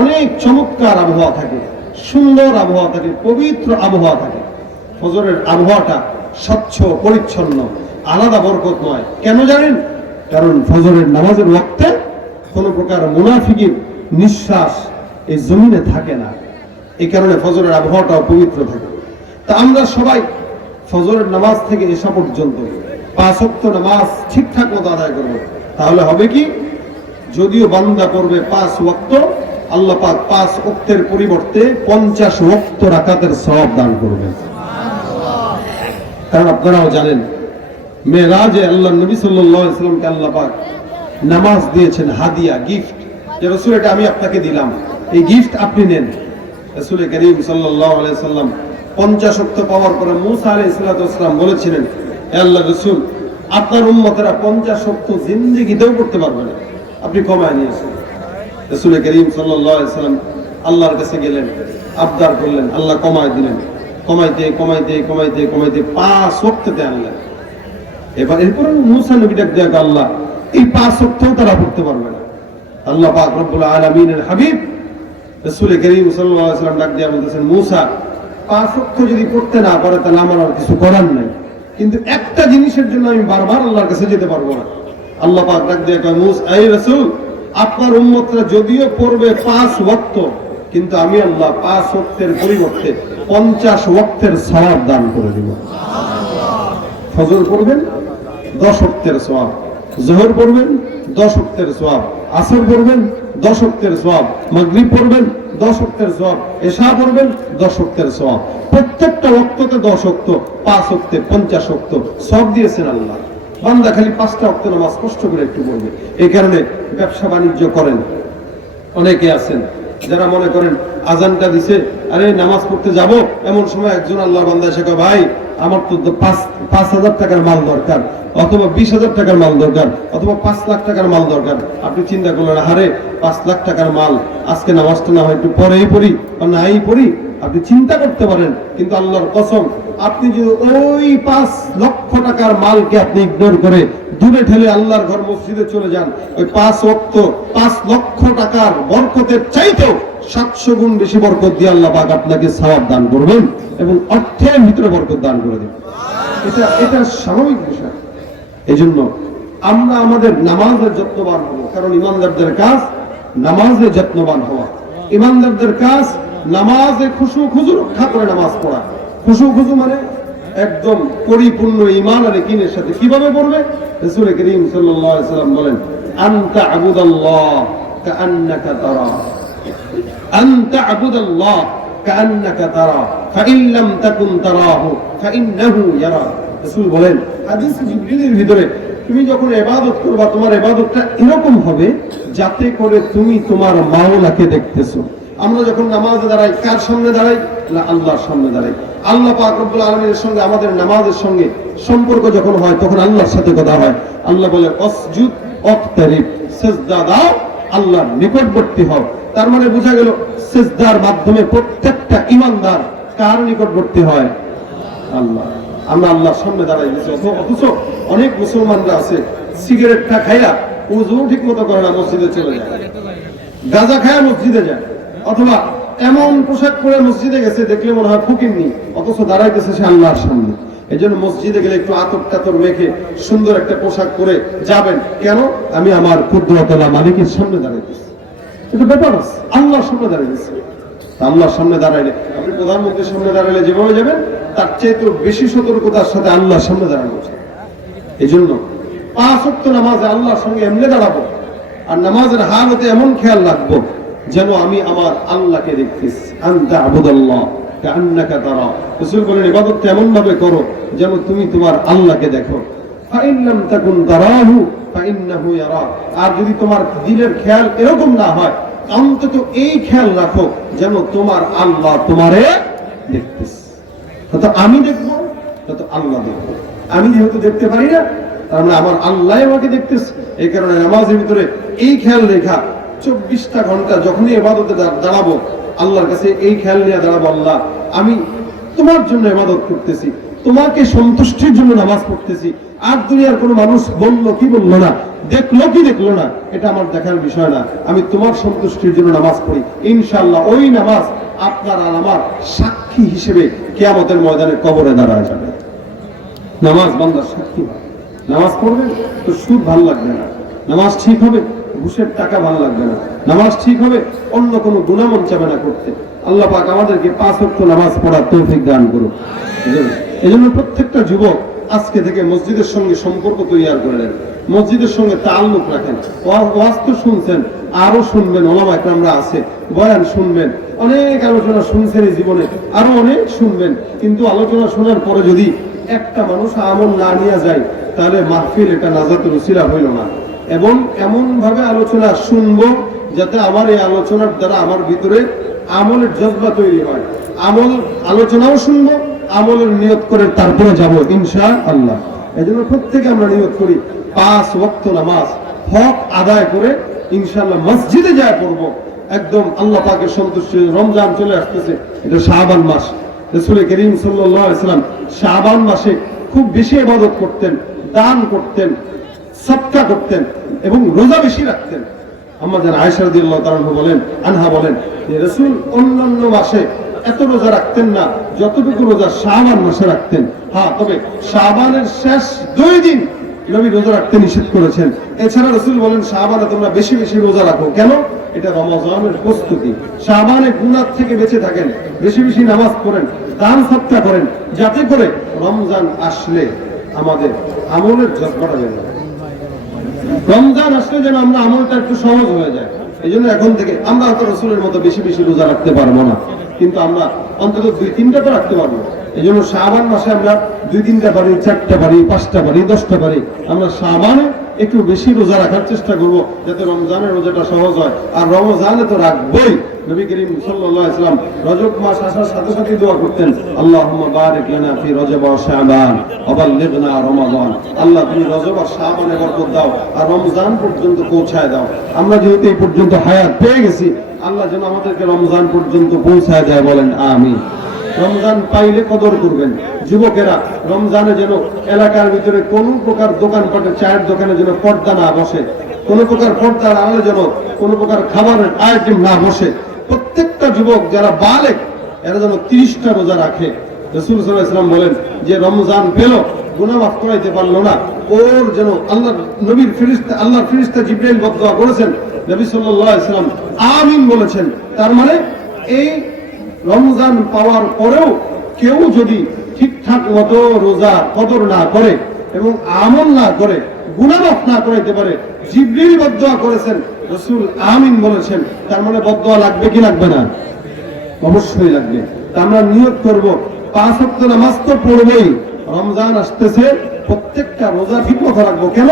অনেক চমৎকার আবহাওয়া থাকে, সুন্দর আবহাওয়া থাকে, পবিত্র আবহাওয়া থাকে। ফজরের আবহাওয়াটা স্বচ্ছ পরিচ্ছন্ন, আলাদা বরকতময়। কেন জানেন? কারণ ফজরের নামাজের ওয়াক্তে কোন প্রকার মুনাফিকের নিঃশ্বাস এই জমিনে থাকে না। এই কারণে ফজরের আবহাওয়াটাও পবিত্র থাকে। তা আমরা সবাই ফজরের নামাজ থেকে এশা পর্যন্ত 5 ওয়াক্ত নামাজ ঠিকঠাক মতো আদায় করব। তাহলে হবে কি, যদিও বান্দা করবে 5 ওয়াক্ত, আল্লাহ পাক 5 ওয়াক্তের পরিবর্তে 50 ওয়াক্ত রাকাতের সওয়াব দান করবেন। কারণ আপনারাও জানেন মেরাজে আল্লাহ নবী সাল্লাল্লাহু আলাইহি ওয়াসাল্লামকে আল্লাহ পাক নামাজ দিয়েছেন হাদিয়া, গিফট, যে রাসূল এটা আমি আপনাকে দিলাম, এই গিফট আপনি নেন। রাসূল করিম সাল্লাল্লাহু আলাইহি ওয়াসাল্লাম 50 ওয়াক্ত পাওয়ার পরে মূসা আলাইহিস সালাম বলেছিলেন, হে আল্লাহর রাসূল, আপনার উম্মতেরা 50 ওয়াক্ত জিন্দেগিতেও করতে পারবে না, আপনি কমায় নিয়েছেন। রাসূল করিম সাল্লাল্লাহু আলাইহি ওয়াসাল্লাম আল্লাহর কাছে গেলেন, আবদার করলেন, আল্লাহ কমায় দিলেন। কমাইতে কমাইতে কমাইতে কমাইতে 5 ওয়াক্ততে আনলেন। এরপরে মূসা নবী ডাক দেয়া, আল্লাহ এই 5 ওয়াক্তও তারা পড়তে পারবে না। আল্লাহ পাক রব্বুল আলামিনের হাবিব রাসূল করিম সাল্লাল্লাহু আলাইহি ওয়াসাল্লাম ডাক দেয়া বলতেছেন, মূসা 5 ওয়াক্ত যদি পড়তে না পারে তাহলে আমার আর কিছু করার নাই, কিন্তু একটা জিনিসের জন্য আমি বারবার আল্লাহর কাছে যেতে পারবো না। আল্লাহ পাক ডাক দেয়া কয়, মূসা এই রাসূল, আপনার উম্মতরা যদিও পড়বে 5 ওয়াক্ত, কিন্তু আমি আল্লাহ 5 ওয়াক্তের পরিবর্তে 50 ওয়াক্তের সওয়াব দান করে দিব। ফজর পড়বেন 10 ওয়াক্তের সওয়াব, যোহর পড়বেন 10 ওয়াক্তের সওয়াব, আসর পড়বেন 10 ওয়াক্তের সওয়াব, মাগরিব পড়বেন 10 ওয়াক্তের সওয়াব, এশা পড়বেন 10 ওয়াক্তের সওয়াব। প্রত্যেকটা ওয়াক্ততে 10 ওয়াক্ত, 5 ওয়াক্তে 50 ওয়াক্ত সওয়াব দিয়েছেন আল্লাহ। বান্দা খালি 5টা ওয়াক্ত নামাজ কষ্ট করে একটু পড়বে। এই কারণে ব্যবসা বাণিজ্য করেন, অনেকে আছেন যারা মনে করেন আজানটা দিছে, আরে নামাজ পড়তে যাব, এমন সময় একজন আল্লাহর বান্দা এসে কয়, ভাই আমার তো 5,000 টাকার মাল দরকার, অথবা 20,000 টাকার মাল দরকার, অথবা 5 লাখ টাকার মাল দরকার। আপনি চিন্তা করলেন, আরে 5 লাখ টাকার মাল, আজকে নামাজটা না হয় একটু পরেই পড়ি বা নাই পড়ি, আপনি চিন্তা করতে পারেন। কিন্তু আল্লাহর কসম, আপনি যদি ওই 5 লক্ষ টাকার মালকে আপনি ইগনোর করে দূরে ঠেলে আল্লাহর ঘর মসজিদে চলে যান, ওই 5 ওয়াক্ত 5 লক্ষ টাকার বরকতের চাইতেও 700 গুণ বেশি বরকত দিয়ে আল্লাহ পাক আপনাকে সওয়াব দান করবেন এবং অর্থের ভিতরে বরকত দান করে দেবেন। এটা স্বাভাবিক বিষয়। এজন্য আমরা আমাদের নামাজের যত্নবান হব। কারণ ইমানদারদের কাজ নামাজে যত্নবান হওয়া। ইমানদারদের কাজ নামাজে খুশু খুজু রক্ষা করে নামাজ পড়া। খুশু খুজু মানে একদম পরিপূর্ণ ঈমান আর ইয়াকিনের সাথে। কিভাবে পড়বে? রাসূল করিম সাল্লাল্লাহু আলাইহি ওয়াসাল্লাম বলেন, আনতা আবুদাল্লাহ কাআন্নাকা তারা, আনতা আবুদাল্লাহ কাআন্নাকা তারা, ফাইন লাম তাকুন তারাহু ফাইন্নাহু ইয়ারা। রাসূল বলেন হাদিস জিবরিলের ভিতরে, তুমি যখন ইবাদত করবা তোমার ইবাদতটা এরকম হবে যাতে করে তুমি তোমার মাওলাকে দেখতেছো। আমরা যখন নামাজে দাঁড়াই কার সামনে দাঁড়াই? না, আল্লাহর সামনে দাঁড়াই। আল্লাহ পাক রব্বুল আলামিনের সঙ্গে আমাদের নামাজের সঙ্গে সম্পর্ক যখন হয় তখন আল্লাহর সাথে কথা হয়। আল্লাহ বলে অসজুদ ওয়াক্তারিব, সিজদা দাও, আল্লাহর নিকটবর্তী হও। তার মানে বোঝা গেল সিজদার মাধ্যমে প্রত্যেকটা ঈমানদার কার নিকটবর্তী হয়? আল্লাহ। আমরা আল্লাহর সামনে দাঁড়াই গেছি, অথচ অনেক মুসলমানরা আছে সিগারেটটা খাইয়া উযু ঠিক মতো করে না, মসজিদে চলে যায়, গাঁজা খায়া মসজিদে যায়, অথবা এমন পোশাক পরে মসজিদে গেছে, দেখলে মনে হয় ফকিন্নি, অথচ দাঁড়াইতেছে সে আল্লাহর সামনে। এই জন্য মসজিদে গেলে একটু আতর টাতর মেখে সুন্দর একটা পোশাক পরে যাবেন। কেন? আমি আমার কুদরতওয়ালা মালিকের সামনে দাঁড়াইতেছি, এটা ব্যাপার আছে, আল্লাহর সামনে দাঁড়াইতেছি। আল্লাহর সামনে দাঁড়াইলে, আপনি প্রধানমন্ত্রীর সামনে দাঁড়াইলে যেভাবে যাবেন, তার চেয়ে তো বেশি সতর্কতার সাথে আল্লাহর সামনে দাঁড়ানো উচিত। এই জন্য 5 ওয়াক্ত নামাজে আল্লাহর সঙ্গে এমনি দাঁড়াবো, আর নামাজের হালতে এমন খেয়াল রাখবো যেন আমি আমার আল্লাহকে দেখতেছি। আনতা আবুদাল্লাহ কাআন্নাকা তারা, রাসূল বলেন ইবাদত এমন ভাবে করো যেন তুমি তোমার আল্লাহকে দেখো। ফাইন লাম তাকুন তারাহু ফাইন্নাহু ইয়ারা, আর যদি তোমার দিলের খেয়াল এরকম না হয়, অন্তত এই খেয়াল রাখো যেন তোমার আল্লাহ তোমারে দেখতেছে। তো আমি দেখবো, তো আল্লাহ দেখবো। আমি যেহেতু দেখতে পারি না, তার মানে আমার আল্লাহ আমাকে দেখতেছে। এই কারণে নামাজের ভিতরে এই খেয়াল রেখা 24টা ঘন্টা যখনই ইবাদতে দাঁড়াবো, আল্লাহর কাছে এই খেয়াল নিয়ে দাঁড়াবো, আল্লাহ আমি তোমার জন্য ইবাদত করতেছি, তোমাকে সন্তুষ্টির জন্য নামাজ পড়তেছি। আর দুনিয়ার কোনো মানুষ বললো কি বললো না, দেখলো কি দেখলো না, এটা আমার দেখার বিষয় না। আমি তোমার সন্তুষ্টির জন্য নামাজ পড়ি, ইনশাআল্লাহ ওই নামাজ আপনার আর আমার সাক্ষী হিসেবে কিয়ামতের ময়দানে কবরে দাঁড়ায় যাবে। নামাজ বান্দার সাক্ষী। নামাজ পড়বেন তো সুদ ভালো লাগবে না, নামাজ ঠিক হবে ঘুষের টাকা ভালো লাগবে না, নামাজ ঠিক হবে অন্য কোনো গুনাহ মন চাবে না করতে। আল্লাহ পাক আমাদেরকে 5 ওয়াক্ত নামাজ পড়ার তৌফিক দান করুন। এজন্য প্রত্যেকটা যুবক আজকে থেকে মসজিদের সঙ্গে সম্পর্ক তৈরি করে নেন, মসজিদের সঙ্গে তাল্লুক রাখেন। ওয়াজ তো শুনছেন, আরো শুনবেন, ওলামা একরামরা আছে, বয়ান শুনবেন, অনেক আলোচনা শুনছেন এই জীবনে, আরো অনেক শুনবেন। কিন্তু আলোচনা শোনার পরে যদি একটা মানুষ আমল না নিয়ে যায়, তাহলে মাহফিল এটা নাজাতের উসিলা হইল না। এবং এমন ভাবে আলোচনা শুনবো যাতে আমার এই আলোচনার দ্বারা আমার ভিতরে আমলের জজবা তৈরি হয়। আমল আলোচনাও শুনবো, আমলের নিয়ত করে তারপরে যাব ইনশাআল্লাহ। এজন্য প্রত্যেকে আমরা নিয়ত করি 5 ওয়াক্ত নামাজ হক আদায় করে ইনশাআল্লাহ মসজিদে যায় পড়বো, একদম আল্লাহ পাকের সন্তুষ্টি। রমজান চলে আসতেছে, এটা শাবান মাস। রাসূল করিম সাল্লাল্লাহু আলাইহি ওয়াসাল্লাম শাবান মাসে খুব বেশি ইবাদত করতেন, দান করতেন, সাদকা করতেন এবং রোজা বেশি রাখতেন। আম্মা জান আয়েশা রাদিয়াল্লাহু তাআলা আনহা বলেন যে রাসূল অন্যান্য মাসে এত রোজা রাখতেন না যতটুকু রোজা শাবান মাসে রাখতেন। হ্যাঁ, তবে শাবানের শেষ 2 দিন নবী রোজা রাখতে নিষেধ করেছেন। এছাড়া রাসূল বলেন শাবানে তোমরা বেশি বেশি রোজা রাখো। কেন? এটা রমজানের প্রস্তুতি। শাবানে গুনাহ থেকে বেঁচে থাকেন, বেশি বেশি নামাজ পড়েন, দান সাদকা করেন, যাতে করে রমজান আসলে আমাদের আমলের জজবাটা বেড়ে যায়। রমজান আসলে যেন আমরা আমলটা একটু সহজ হয়ে যায়। এই জন্য এখন থেকে আমরা হয়তো রাসূলের মতো বেশি বেশি রোজা রাখতে পারবো না, কিন্তু আমরা অন্তত 2-3টা তো রাখতে পারবো। এই জন্য শাবান মাসে আমরা 2-3টা পারি, 4টা পারি, 5টা পারি, 10টা পারি। আমরা শাবানে একটু বেশি রোজা রাখার চেষ্টা করব যাতে রমজানের রোজাটা সহজ হয়। আর রমজানে তো রাখবই। নবী করিম সাল্লাল্লাহু আলাইহি ওয়াসাল্লাম রজব মাস আসার সাথে সাথে দোয়া করতেন, আল্লাহুম্মা বারিক লানা ফি রজব ওয়া শাবান ওয়া বাল্লিগনা রমাদান। আল্লাহ তুমি রজব আর শাবানে বরকত দাও আর রমজান পর্যন্ত পৌঁছায় দাও। আমরা যেহেতু এই পর্যন্ত হায়াত পেয়ে গেছি, আল্লাহ যেন আমাদেরকে রমজান পর্যন্ত পৌঁছায় দেয়, বলেন আমিন। রমজান পাইলে কদর করবেন। যুবকেরা রমজানে যেন এলাকার ভিতরে কোনো প্রকার দোকানপাটে, চায়ের দোকানে যেন পর্দা না বসে, কোনো প্রকার পর্দার আড়ালে যেন কোনো প্রকার খাবারের আইটেম না বসে। প্রত্যেকটা যুবক যারা বালেগ এরা যেন 30টা রোজা রাখে। রাসূল সাল্লাল্লাহু আলাইহি ওয়াসাল্লাম বলেন যে রমজান পেল গুনাহ মাফ করাইতে পারলো না, ওর যেন আল্লাহর ফেরেশতা জিবরাইল বদদোয়া করেছেন, নবী সাল্লাল্লাহু আলাইহি ওয়াসাল্লাম আমিন বলেছেন। তার মানে এই রমজান পাওয়ার পরেও কেউ যদি ঠিকঠাক মতো রোজা কদর না করে এবং আমল না করে, গুনাহ মাফ না করাইতে পারে, জিবরিল বদদোয়া করেছেন, রাসূল আমিন বলেছেন। তার মানে বদদোয়া লাগবে কি লাগবে না? অবশ্যই লাগবে। তা আমরা নিয়ত করব 5 ওয়াক্ত নামাজ তো পড়বই। রমজান আসতেছে, প্রত্যেকটা রোজা ঠিক মতো রাখবো। কেন?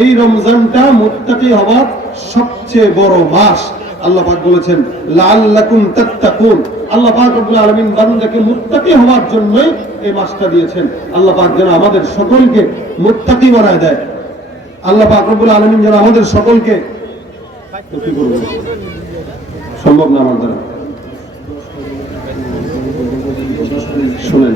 এই রমজানটা মুত্তাকি হওয়ার সবচেয়ে বড় মাস। আল্লাহ পাক বলেছেন লাআল্লাকুম তাত্তাকুন। আল্লাহ পাক রব্বুল আলামিন বান্দাকে মুত্তাকি হওয়ার জন্যই এই মাসটা দিয়েছেন। আল্লাহ পাক যেন আমাদের সকলকে মুত্তাকি বানায় দেয়। আল্লাহ পাক রব্বুল আলামিন যেন আমাদের সকলকে, কি করব সম্ভব না আমার দ্বারা, শুনেন।